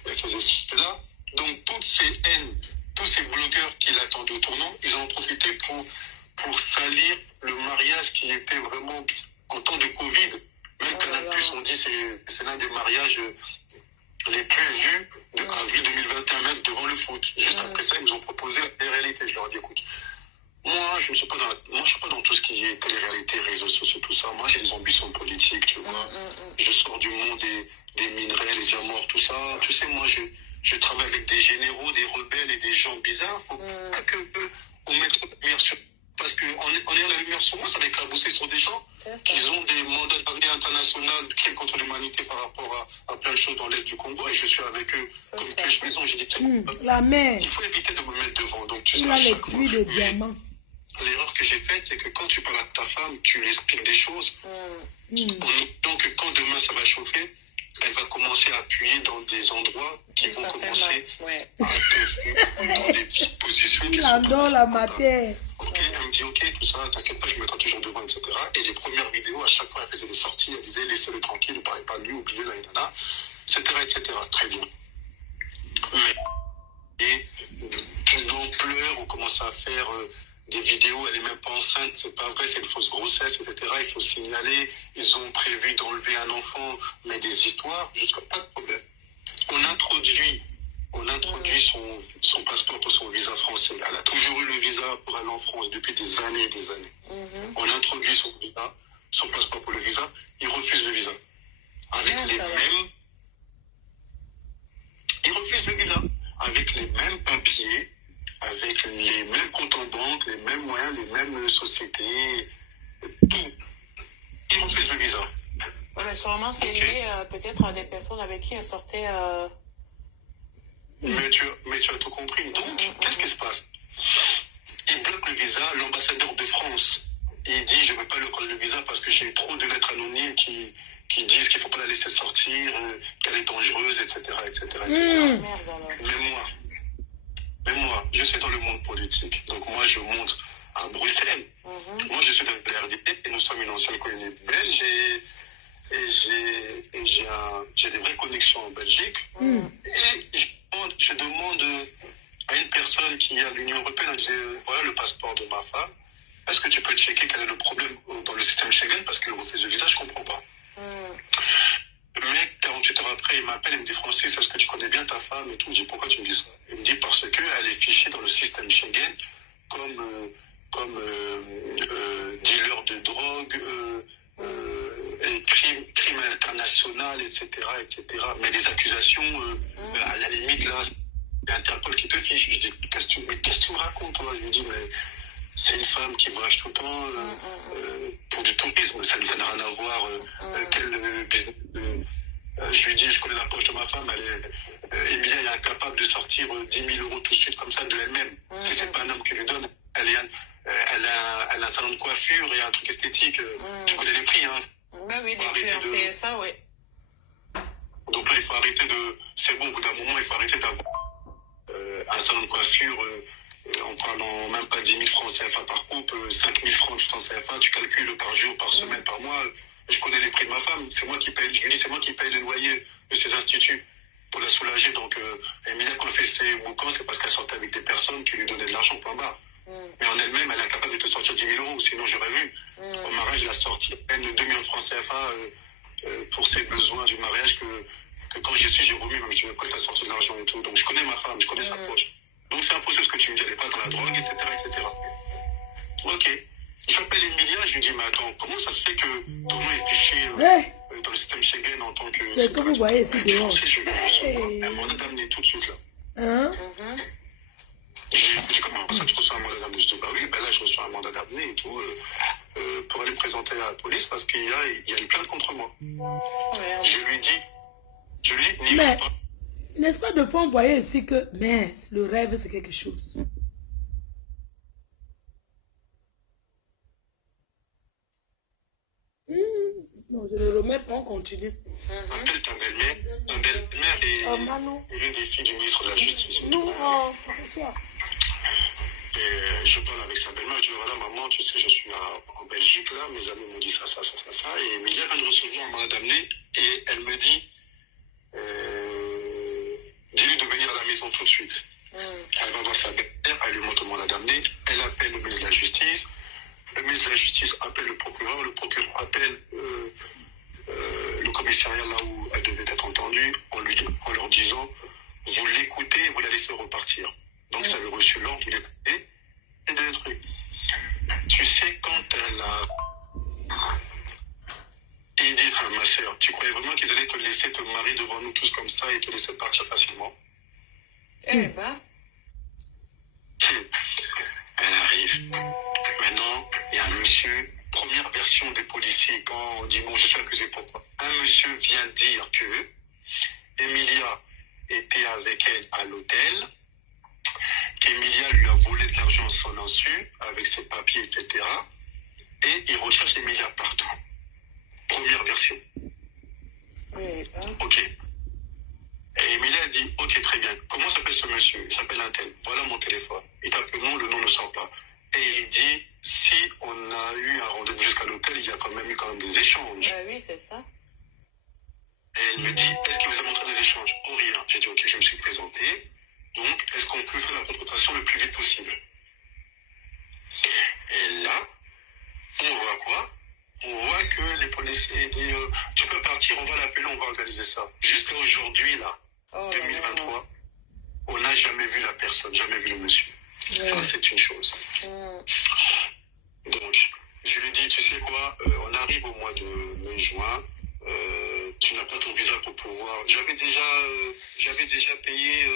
elle faisait cela. Donc toutes ces haines, tous ces blogueurs qui l'attendaient au tournant, ils en ont profité pour salir le mariage qui était vraiment en temps de Covid. Même Canal+, on dit c'est l'un des mariages les plus vus de avril 2021, même devant le foot. Juste après ça, ils nous ont proposé la télé-réalité. Je leur ai dit, écoute, moi, je ne suis pas dans tout ce qui est télé-réalité, réseaux sociaux, tout ça. Moi, j'ai des ambitions politiques, tu vois. Je sors du monde des minerais, les diamants, tout ça. Tu sais, moi, je travaille avec des généraux, des rebelles et des gens bizarres. Faut pas qu'on mette la lumière sur... Parce qu'en ayant la lumière sur moi, ça va éclabousser sur des gens qui ont des mandats d'arrêt international qui contre l'humanité par rapport à plein de choses dans l'Est du Congo. Et je suis avec eux comme clèche maison. J'ai dit, la mère. Il faut éviter de me mettre devant. Donc, tu il a les puits de diamants. L'erreur que j'ai faite, c'est que quand tu parles à ta femme, tu lui expliques des choses. Donc, quand demain ça va chauffer, elle va commencer à appuyer dans des endroits qui vont commencer à te dans des positions. Il adore la matière. Ok, elle me dit ok, tout ça, t'inquiète pas, je me mettrai toujours devant, etc. Et les premières vidéos, à chaque fois, elle faisait des sorties, elle disait laissez-le tranquille, ne parlez pas de lui, oubliez la nana, etc. Très bien. Mais, et d'une ampleur, on commence à faire des vidéos, elle est même pas enceinte, c'est pas vrai, c'est une fausse grossesse, etc. Il faut signaler, ils ont prévu d'enlever un enfant, mais des histoires, jusqu'à pas de problème. On introduit son passeport pour son visa français. Elle a toujours eu le visa pour aller en France depuis des années et des années. On introduit son visa, son passeport pour le visa, il refuse le visa. Avec papiers, avec les mêmes comptes en banque, les mêmes moyens, les mêmes sociétés, tout. Ils refusent le visa. Ouais, mais sûrement, c'est lié peut-être à des personnes avec qui elle sortait. Mais tu as tout compris. Donc, qu'est-ce qui se passe? Il bloque le visa, l'ambassadeur de France. Il dit, je ne veux pas lui prendre le visa parce que j'ai trop de lettres anonymes qui disent qu'il ne faut pas la laisser sortir, qu'elle est dangereuse, etc. etc., etc. Merde, alors. Mais moi, je suis dans le monde politique. Donc moi, je monte à Bruxelles. Moi, je suis de l'RDP et nous sommes une ancienne colonie belge et j'ai des vraies connexions en Belgique. Et je demande à une personne qui est à l'Union européenne, elle disait, voilà le passeport de ma femme. Est-ce que tu peux checker quel est le problème dans le système Schengen parce qu'elle refuse le visa, je ne comprends pas. Le mec, 48 heures après, il m'appelle, il me dit, Francis, est-ce que tu connais bien ta femme et tout? Je dis, pourquoi tu me dis ça? Il me dit, parce qu'elle est fichée dans le système Schengen comme dealer de drogue, et crime international, etc., etc. Mais les accusations, à la limite, là, c'est Interpol qui te fiche. Je dis, qu'est-ce que tu me racontes, toi? Je lui dis, mais c'est une femme qui voyage tout le temps pour du tourisme. Ça n'a rien à voir. Quel business je lui dis, je connais la poche de ma femme. Emilia est incapable de sortir 10 000 euros tout de suite comme ça de elle-même. Si c'est pas un homme qui lui donne, elle a un salon de coiffure et un truc esthétique. Tu connais les prix, hein? Ben oui, les prix en CFA, oui. Donc là, il faut arrêter de... C'est bon, au bout d'un moment, il faut arrêter d'avoir un salon de coiffure en prenant même pas 10 000 francs CFA par couple, 5 000 francs CFA, tu calcules par jour, par semaine, par mois. Je connais les prix de ma femme, c'est moi qui paye, je lui dis, c'est moi qui paye le loyer de ces instituts pour la soulager. Donc, Emilia, quand elle fait ses boucans, c'est parce qu'elle sortait avec des personnes qui lui donnaient de l'argent, point barre. Mais en elle-même, elle est incapable de te sortir 10 000 euros, sinon j'aurais vu. Au mariage, elle a sorti à peine 2 millions de francs CFA pour ses besoins du mariage que quand j'y suis, j'ai remis. Mais je me dis, pourquoi t'as sorti de l'argent et tout? Donc, je connais ma femme, je connais sa poche. Donc, c'est impossible ce que tu me dis, elle n'est pas dans la drogue, etc., etc. Ok. J'appelle Emilia, je lui dis, mais attends, comment ça se fait que ton nom est fiché dans le système Schengen en tant que... C'est comme vous voyez ici dehors. Je vais un mandat d'amener tout de suite, là. Hein? J'ai dit, comment ça, tu reçois un mandat d'amener? Je dis, bah oui, ben là, je reçois un mandat d'amener et tout, pour aller présenter à la police parce qu'il y a une plainte contre moi. Je lui dis, mais, n'est-ce pas de fois, vous voyez ici que, mais le rêve, c'est quelque chose. Non, je le remets pas, on continue. Appelle ta belle-mère. Ta belle-mère est l'une des filles du ministre de la Justice. Nous, François. Et je parle avec sa belle-mère, je dis, voilà, maman, tu sais, je suis en Belgique, là, mes amis m'ont dit ça. Et Emilia vient de recevoir un mandat d'amener, et elle me dit, dis-lui de venir à la maison tout de suite. Elle va voir sa belle-mère, elle lui montre le mandat d'amener, elle appelle le ministre de la Justice, le ministre de la Justice appelle le procureur appelle le commissariat là où elle devait être entendue, en leur disant, vous l'écoutez, vous la laissez repartir. Donc ça avait reçu l'ordre de l'écouter et de trucs. Tu sais, quand elle a... Il dit, ah, ma soeur, tu croyais vraiment qu'ils allaient te laisser te marier devant nous tous comme ça et te laisser partir facilement? Eh ben. Elle arrive. Maintenant, il y a un monsieur, première version des policiers, quand on dit, bon, je suis accusé pourquoi? Un monsieur vient dire que Emilia était avec elle à l'hôtel, qu'Emilia lui a volé de l'argent sans son insu, avec ses papiers, etc. Et il recherche Emilia partout. Première version. Ok. Et Emilia dit, ok, très bien. Comment s'appelle ce monsieur? Il s'appelle un tel. Voilà mon téléphone. Il tape le nom ne sort pas. Et il dit, si on a eu un rendez-vous jusqu'à l'hôtel, il y a quand même eu des échanges. Oui, c'est ça. Et elle me dit, est-ce qu'il vous a montré des échanges? Oh, rien. J'ai dit, ok, je me suis présenté. Donc, est-ce qu'on peut faire la confrontation le plus vite possible? Et là, on voit quoi? On voit que les policiers disent, tu peux partir, on va l'appeler, on va organiser ça. Jusqu'à aujourd'hui, là, 2023, on n'a jamais vu la personne, jamais vu le monsieur. Ça, c'est une chose. Donc, je lui dis, tu sais quoi, on arrive au mois de mai-juin, tu n'as pas ton visa pour pouvoir... J'avais déjà payé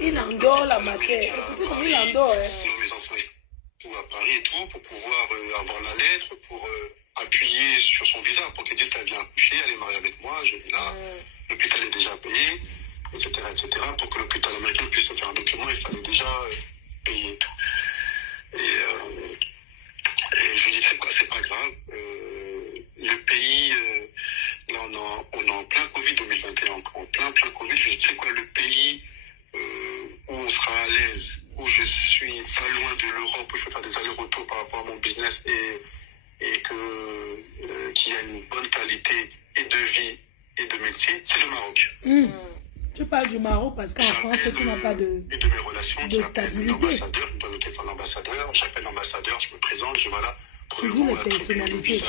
Il endort la matin. Écoutez comme il endort. Hein. Mes enfants tout à Paris et tout pour pouvoir avoir la lettre, pour appuyer sur son visa pour qu'elle dise qu'elle vient accoucher, elle est mariée avec moi, je vis là, l'hôpital est déjà payé, etc., etc. Pour que l'hôpital américain puisse te faire un document, il fallait déjà payer tout. Et je lui dis, c'est pas grave. Le pays, là on est en plein Covid 2021, en plein Covid. Je lui dis, c'est quoi le pays où on sera à l'aise, où je suis pas loin de l'Europe, où je peux faire des allers-retours par rapport à mon business et qu'il y a une bonne qualité et de vie et de médecine, c'est le Maroc. Tu parles du Maroc parce qu'en France, tu n'as pas de stabilité. Je donne le téléphone à l'ambassadeur, j'appelle l'ambassadeur, je me présente, je voilà, toujours les personnalités.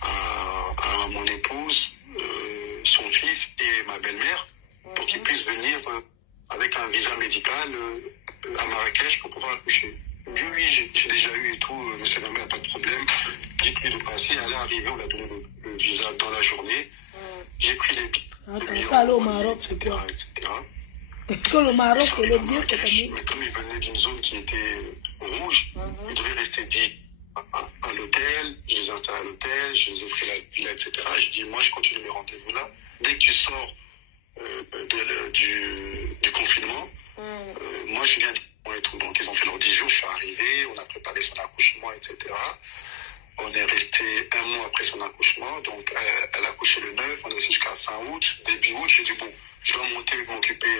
À mon épouse, son fils et ma belle-mère, pour qu'ils puissent venir avec un visa médical à Marrakech pour pouvoir accoucher. Oui, j'ai déjà eu et tout, monsieur Lambert, pas de problème. Dites-lui de passer, elle est arrivée, on l'a donné le visa dans la journée. J'ai pris les billets. Quand au Maroc, c'est quoi? Quand le Maroc, c'est le bien, c'est comme mais comme il venait d'une zone qui était rouge, il devait rester 10 à l'hôtel, je les ai installés à l'hôtel, je les ai pris la villa, etc. Je dis, moi, je continue mes rendez-vous là. Dès que tu sors du confinement, moi, je viens et tout. Donc, ils ont fait leurs 10 jours, je suis arrivé, on a préparé son accouchement, etc. On est resté un mois après son accouchement, donc elle a accouché le 9, on est resté jusqu'à fin août. Début août, j'ai dit, bon, je dois monter, m'occuper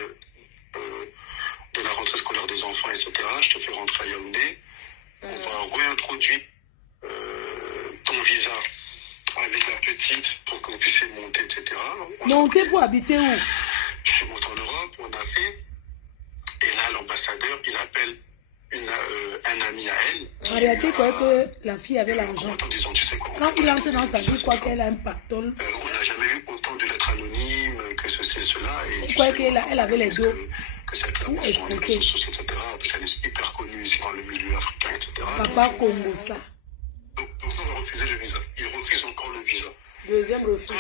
de la rentrée scolaire des enfants, etc. Je te fais rentrer à Yaoundé. On va réintroduire ton visa avec la petite pour que vous puissiez monter, etc. Monter pour habiter où? Je suis monté en Europe, on a fait. Et là, l'ambassadeur, il appelle un ami à elle. En réalité, il croyait que la fille avait l'argent. Quand il entre dans sa vie, il croit qu'elle a un pactole. On n'a jamais eu autant de lettres anonymes, que ceci et cela. Il croyait qu'elle avait les deux. Que ça clairement sur les réseaux sociaux, etc. Puis elle est hyper connue ici dans le milieu africain, etc. Papa Congo, ça. Donc on a refusé le visa. Il refuse encore le visa. Deuxième refus.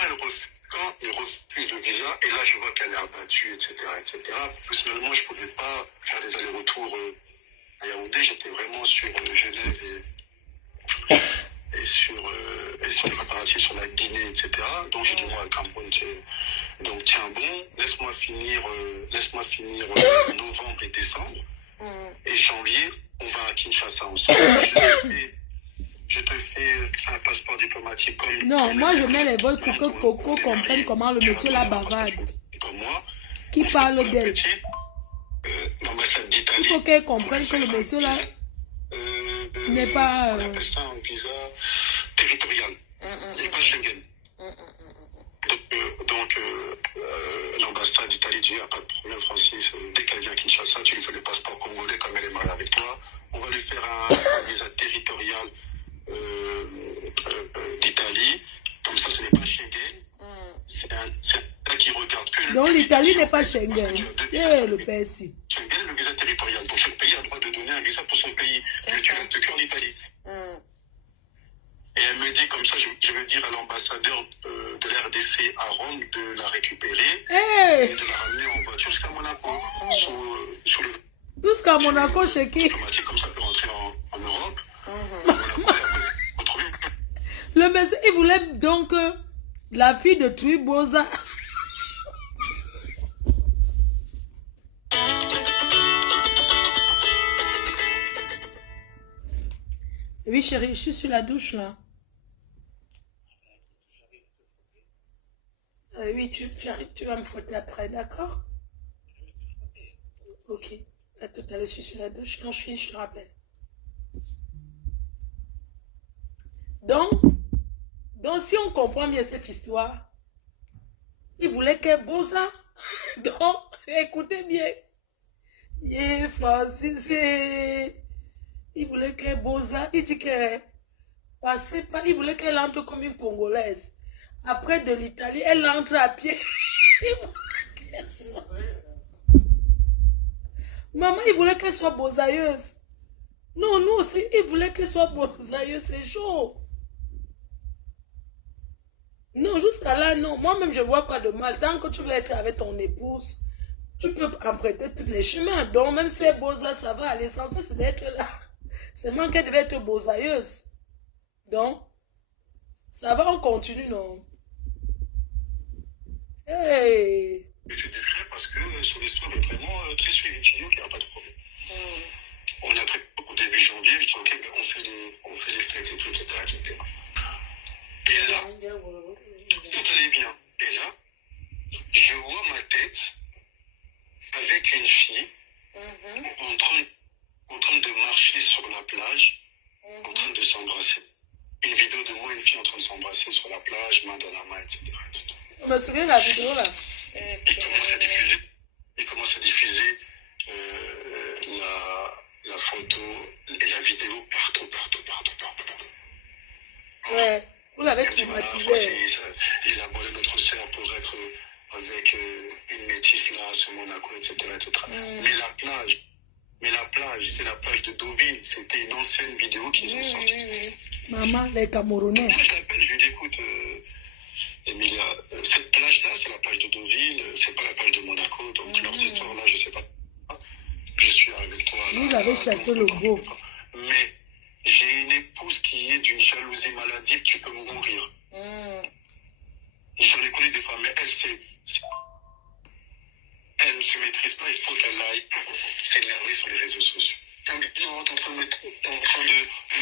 Quand il refuse le visa, et là je vois qu'elle est abattue, etc., etc. Personnellement, je ne pouvais pas faire des allers-retours à Yaoundé. J'étais vraiment sur Genève et sur les préparatifs sur la Guinée, etc. Donc j'ai dit, moi, le Cameroun, donc tiens bon, laisse-moi finir novembre et décembre. Et janvier, on va à Kinshasa ensemble. Je te fais un passeport diplomatique comme... Non, moi je mets les votes pour que Coco comprenne comment le monsieur la bavarde. Comme moi. Qui parle d'elle. L'ambassade d'Italie. Il faut qu'elle comprenne que le monsieur là n'est pas... On appelle ça un visa territorial. Il n'est pas Schengen. Donc l'ambassade d'Italie dit, il n'y a pas de problème, Francis, dès qu'elle vient à Kinshasa, tu lui fais le passeport congolais comme elle est mariée avec toi. On va lui faire un visa territorial d'Italie. Comme ça, ce n'est pas Schengen. C'est un qui regarde que... Donc l'Italie n'est pas Schengen. Le PSI. Schengen, le visa territorial. Donc chaque pays a le droit de donner un visa pour son pays. Mais tu restes que en Italie. Et elle me dit comme ça, je vais dire à l'ambassadeur de l'RDC à Rome de la récupérer et de la ramener en voiture jusqu'à Monaco. Jusqu'à Monaco, chez qui? Comme ça peut rentrer en Europe. Le monsieur, il voulait donc la fille de Tribosa. Oui, chérie, je suis sur la douche là. Oui, tu vas me fouetter après, d'accord? Ok. À tout à l'heure, je suis sur la douche. Quand je finis, je te rappelle. Donc, si on comprend bien cette histoire, il voulait qu'elle bosse ça. Donc, écoutez bien. Francis, il voulait qu'elle bosse ça. Il dit qu'elle passait pas. Il voulait qu'elle entre comme une Congolaise. Après de l'Italie, elle entre à pied. Maman, il voulait qu'elle soit bosailleuse. Non, nous aussi, il voulait qu'elle soit bosailleuse. C'est chaud. Non, jusqu'à là, non. Moi-même, je ne vois pas de mal. Tant que tu veux être avec ton épouse, Tu peux emprunter tous les chemins. Donc, même si c'est Boza, ça va. L'essentiel, c'est d'être là. Seulement qu'elle devait être bozailleuse. Donc, ça va, on continue, non? Hey! C'est discret parce que son histoire est vraiment très suivie. Tu dis, ok, il n'y a pas de problème. On a pris au début janvier, je dis, ok, ben, on fait les fêtes et tout, etc., etc. Et là, tout allait bien. Et là, je vois ma tête avec une fille en train de marcher sur la plage, en train de s'embrasser. Une vidéo de moi et une fille en train de s'embrasser sur la plage, main dans la main, etc. Je me souviens de la vidéo là. Il commence à diffuser la photo et la vidéo partout. Ouais, vous l'avez Il dit, traumatisé. voilà, il a abordé notre sœur pour être avec une métisse là, sur Monaco, etc. Mais la plage, c'est la plage de Deauville. C'était une ancienne vidéo qu'ils ont sortie. Maman, les Camerounais. Moi, je l'appelle, je lui dis, écoute, Emilia, cette plage-là, c'est la plage de Deauville, c'est pas la plage de Monaco, donc leurs histoires-là, je sais pas. Je suis avec toi. Là, Vous avez chassé le beau. Mais j'ai une épouse qui est d'une jalousie maladive, tu peux mourir. J'en ai connu des femmes, mais elle ne se maîtrise pas, il faut qu'elle aille s'énerver sur les réseaux sociaux. Non, t'es en train de me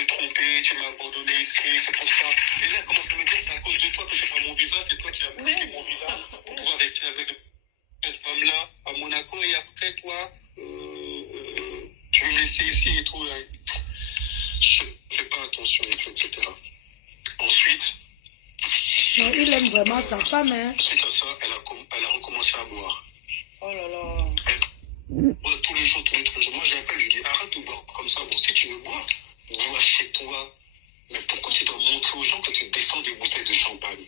tromper, tu m'as abandonné ici, c'est pour ça. Et là, elle commence à me dire, c'est à cause de toi que c'est pas mon visa, c'est toi qui as bloqué mon visa pour pouvoir rester avec cette femme-là à Monaco. Et après, toi, tu veux me laisser ici et tout. Je ne fais pas attention, etc. Ensuite, Non, il aime vraiment sa femme, hein. suite à ça, elle a recommencé à boire. Oh là là. Tous les jours. Moi, j'appelle, je dis, arrête de boire comme ça. Bon, si tu veux boire, bois chez toi. Mais pourquoi tu dois montrer aux gens que tu descends des bouteilles de champagne?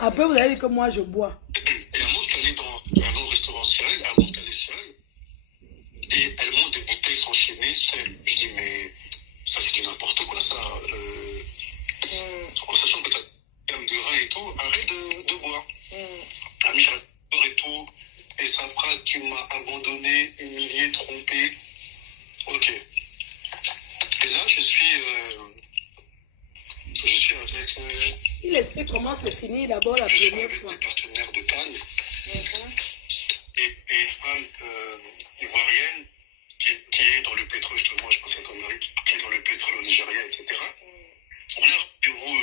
Après, vous avez dit que moi, je bois. Et elle montre qu'elle est au restaurant seule, elle montre qu'elle est seule. Et elle monte des bouteilles s'enchaîner seule. Je dis, mais ça, c'est du n'importe quoi, ça. En sachant que tu as une gamme de rein et tout, arrête de boire. Ami, j'arrête de boire et tout. Et sa phrase, tu m'as abandonné, humilié, trompé. Ok. Et là, je suis avec Il explique comment c'est fini d'abord la première fois. des partenaires de Cannes et une femme ivoirienne qui est dans le pétrole, justement, je pense à ton mari, qui est dans le pétrole au Nigeria, etc. On a un bureau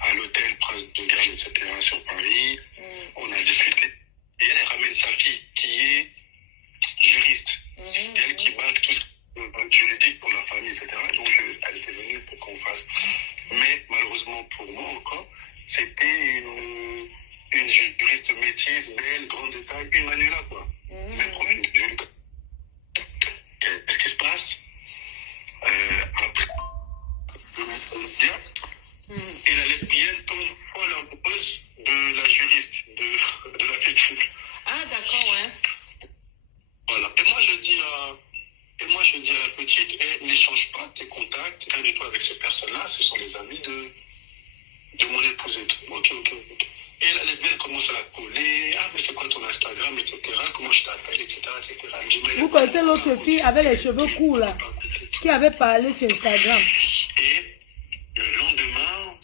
à l'hôtel Prince de Galles, etc., sur Paris. On a discuté. Et elle ramène sa fille qui est juriste. C'est elle qui batte tout ce juridique pour la famille, etc. Donc elle était venue pour qu'on fasse. Mais malheureusement pour moi encore, c'était une juriste métisse, belle, grande de taille, une Manuela, quoi. Même profil. Qu'est-ce qui se passe? Après, et la lesbienne tombe folle amoureuse de la juriste, de la petite. Ah, d'accord, ouais. Voilà. Et moi, je dis à la petite, n'échange pas tes contacts, rien du tout avec ces personnes-là, ce sont les amis de mon épouse et tout. Ok. Et la lesbienne commence à la coller, ah, mais c'est quoi ton Instagram, etc., comment je t'appelle, etc., etc. Vous connaissez l'autre fille avec les cheveux courts, là, qui avait parlé sur Instagram. Et le lendemain,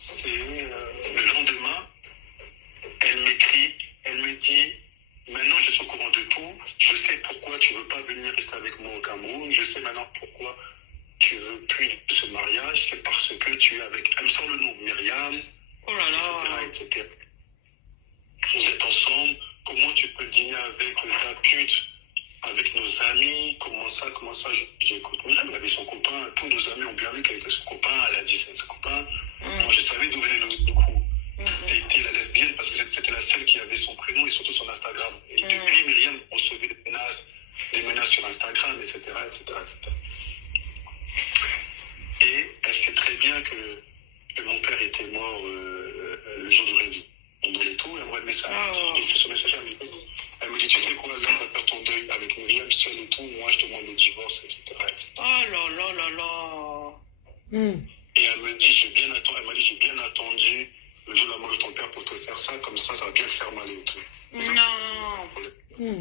elle m'écrit, elle me dit, maintenant je suis au courant de tout, je sais pourquoi tu ne veux pas venir rester avec moi au Cameroun, je sais maintenant pourquoi tu veux plus de ce mariage, c'est parce que tu es avec, elle me sort le nom, Myriam, Oh là là. etc. Vous êtes ensemble, comment tu peux dîner avec ta pute, avec nos amis, comment ça, j'écoute. Myriam, elle avait son copain, tous nos amis ont bien vu qu'elle était son copain, elle a dit c'est son copain. Moi je savais d'où venait le coup. C'était la lesbienne parce que c'était la seule qui avait son prénom et surtout son Instagram. Et depuis, Myriam recevait des menaces sur Instagram, etc., etc., etc. Et elle sait très bien que mon père était mort le jour du réveil. Et tout, elle envoie le message. Et c'est ce message, elle me dit, tu sais quoi, là, on va faire ton deuil avec Myriam seule et tout, moi je demande le divorce, etc., etc. Oh là là là là. Et elle me dit, j'ai bien attendu le jour de la mort de ton père pour pour te faire ça, comme ça va bien te faire mal et tout. Non.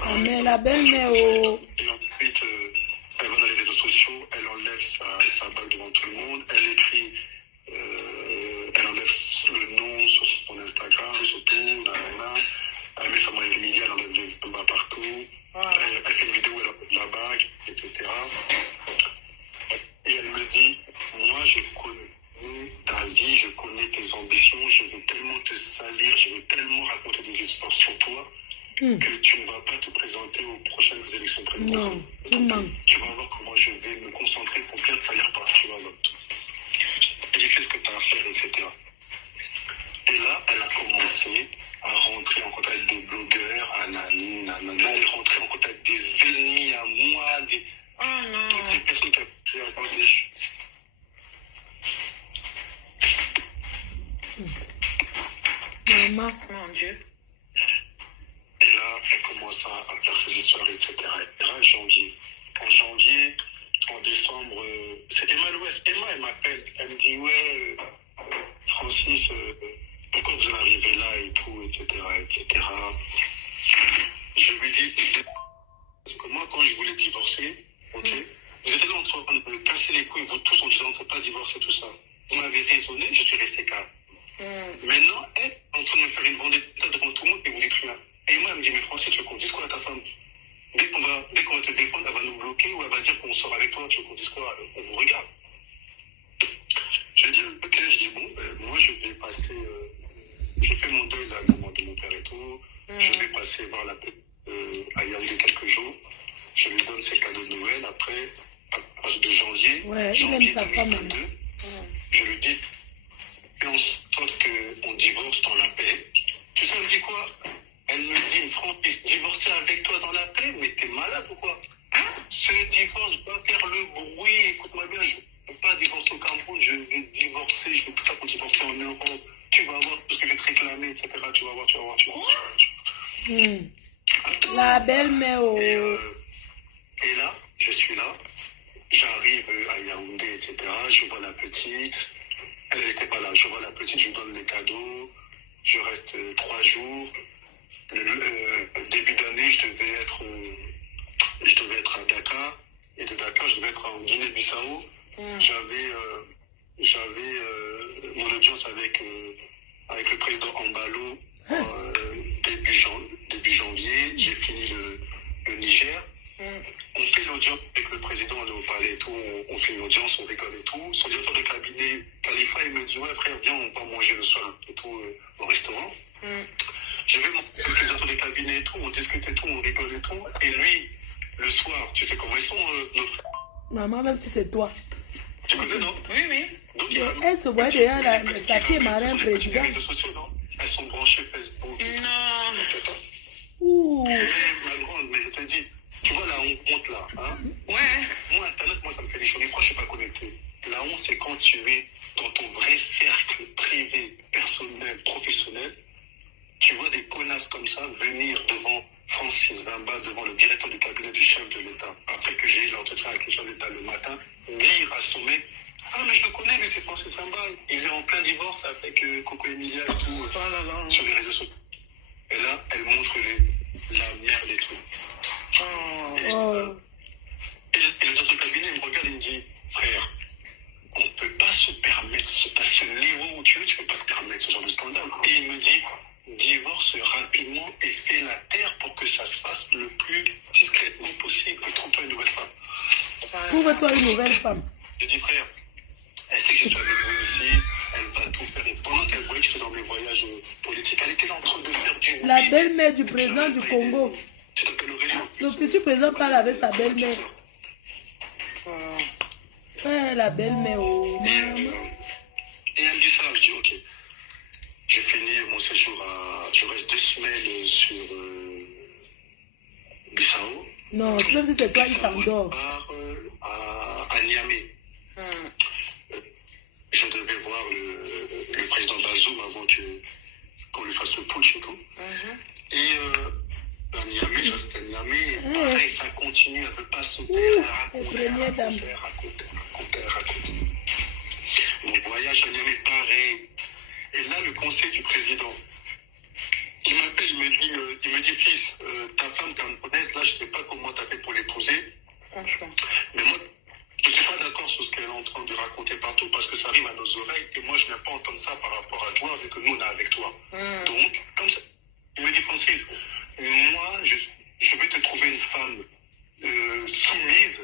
Ah, mais la belle-mère, Et ensuite, elle va dans les réseaux sociaux, elle enlève sa bague devant tout le monde, elle écrit, elle enlève le nom sur son Instagram, surtout, elle met sa moyenne Emilia, elle enlève le bas partout, elle fait une vidéo, elle enlève la bague, etc. Et elle me dit, moi je connais ta vie, je connais tes ambitions, je veux tellement te salir, je veux tellement raconter des histoires sur toi, que tu ne vas pas te présenter aux prochaines élections présidentielles. non, tu mens. Tu vas voir comment je vais me concentrer pour bien te salir pas, tu vas voir. Elle fait ce que tu as à faire, etc. Et là, elle a commencé à rentrer en contact avec des blogueurs, elle est rentrée en contact avec des ennemis à moi, toutes ces personnes qui ont raconté. Maman. Mon Dieu. Et là, elle commence à faire ses histoires, etc. Et là, en janvier, en décembre, c'est Emma l'Ouest. Emma, elle m'appelle. Elle me dit, ouais, Francis, pourquoi vous en arrivez là et tout, etc., etc. Je lui dis, parce que moi, quand je voulais divorcer, ok, vous étiez là en train de me casser les couilles, vous tous, en disant, il ne faut pas divorcer, tout ça. Vous m'avez raisonné, je suis resté calme. Maintenant, elle est en train de me faire une vendetta devant tout le monde et vous dites rien. Et moi, elle me dit, mais Francis, tu veux qu'on dise quoi à ta femme? Dès qu'on va te défendre, elle va nous bloquer ou elle va dire qu'on sort avec toi, tu veux qu'on dise quoi? On vous regarde. Je dis, ok, je dis, bon, moi, je vais passer, je fais mon deuil là, de mon père et tout. Je vais passer voir la petite à Yaoundé quelques jours. Je lui donne ses cadeaux de Noël. Après, à partir de janvier, Ouais, il aime sa femme. 2022, je lui dis, fais en sorte qu'on divorce dans la paix. Tu sais, elle me dit quoi? Elle me dit, Francis, divorcer avec toi dans la paix, mais t'es malade ou quoi? Ce divorce va faire le bruit. Écoute-moi bien, je ne veux pas divorcer au Cameroun, je veux divorcer, je veux tout ça pour divorcer en Europe. Tu vas voir tout ce que je vais te réclamer, etc. Tu vas voir. La belle-mère, Et là, je suis là, j'arrive à Yaoundé, etc. Je vois la petite. Elle n'était pas là. Je vois la petite, je lui donne les cadeaux. Je reste 3 jours. Début d'année, je devais être à Dakar. Et de Dakar, je devais être en Guinée-Bissau. J'avais mon audience avec le président Ambalo début janvier. J'ai fini le Niger. On fait l'audience avec le président, on est au palais et tout, on fait une audience, on rigole et tout. Son directeur de cabinet, Khalifa, il me dit, ouais frère, viens, on va manger le soir et tout au restaurant. Je vais manger avec le directeur de cabinet et tout, on discute et tout, on rigole et tout. Et lui, le soir, tu sais comment ils sont, nos frères. maman, même si c'est toi. Tu connais, non? Oui. Donc, Elle se voit déjà, sa fille est marin président. Les réseaux sociaux, non? Elles sont branchées Facebook. Non. Ouh. Ma grande, mais je te dis, tu vois la honte là, hein? Ouais. Moi, Internet, ça me fait des choses. Mais franchement, je ne suis pas connecté. La honte, c'est quand tu es dans ton vrai cercle privé, personnel, professionnel. Tu vois des connasses comme ça venir devant Francis Bamba, devant le directeur du cabinet du chef de l'État, après que j'ai eu l'entretien avec le chef de l'État le matin, dire à son mec, ah mais je le connais, mais c'est Francis Bamba, il est en plein divorce avec Coco Emilia et tout, sur les réseaux sociaux. Et là, elle montre la merde et tout. Et le directeur du cabinet, il me regarde et me dit, frère, on ne peut pas se permettre, à ce niveau où tu es, tu ne peux pas te permettre ce genre de scandale. Et il me dit, divorce rapidement et fais la terre pour que ça se fasse le plus discrètement possible et trouve-toi une nouvelle femme. Trouve-toi une nouvelle femme. J'ai dit, frère, elle sait que je suis avec vous ici, elle va tout faire. Et pendant qu'elle voyait que j'étais dans mes voyages politiques, elle était là en train de faire du... La belle-mère du président du Congo. Tu t'appelles Aurélien. Le futur président parle avec sa belle-mère. Ouais, la belle-mère, oh, maman. Et elle me dit ça, je dis, ok. J'ai fini mon séjour je reste 2 semaines sur Bissau. Non, même si c'est toi, il t'endort. À Niamey. Je devais voir le président Bazoum avant qu'on lui fasse le putsch et tout. Et à Niamey, je reste à Niamey. Pareil, ça continue, elle ne veut pas se taire, raconter. Mon voyage à Niamey, pareil. Et là, le le conseil du président. Il m'appelle, il me dit, fils, ta femme camerounaise, là, je ne sais pas comment tu as fait pour l'épouser. Franchement. Mais moi, je ne suis pas d'accord sur ce qu'elle est en train de raconter partout parce que ça arrive à nos oreilles et moi, je n'aime pas entendre ça par rapport à toi, vu que nous, on est avec toi. Donc, comme ça, il me dit, Francis, moi, je vais te trouver une femme soumise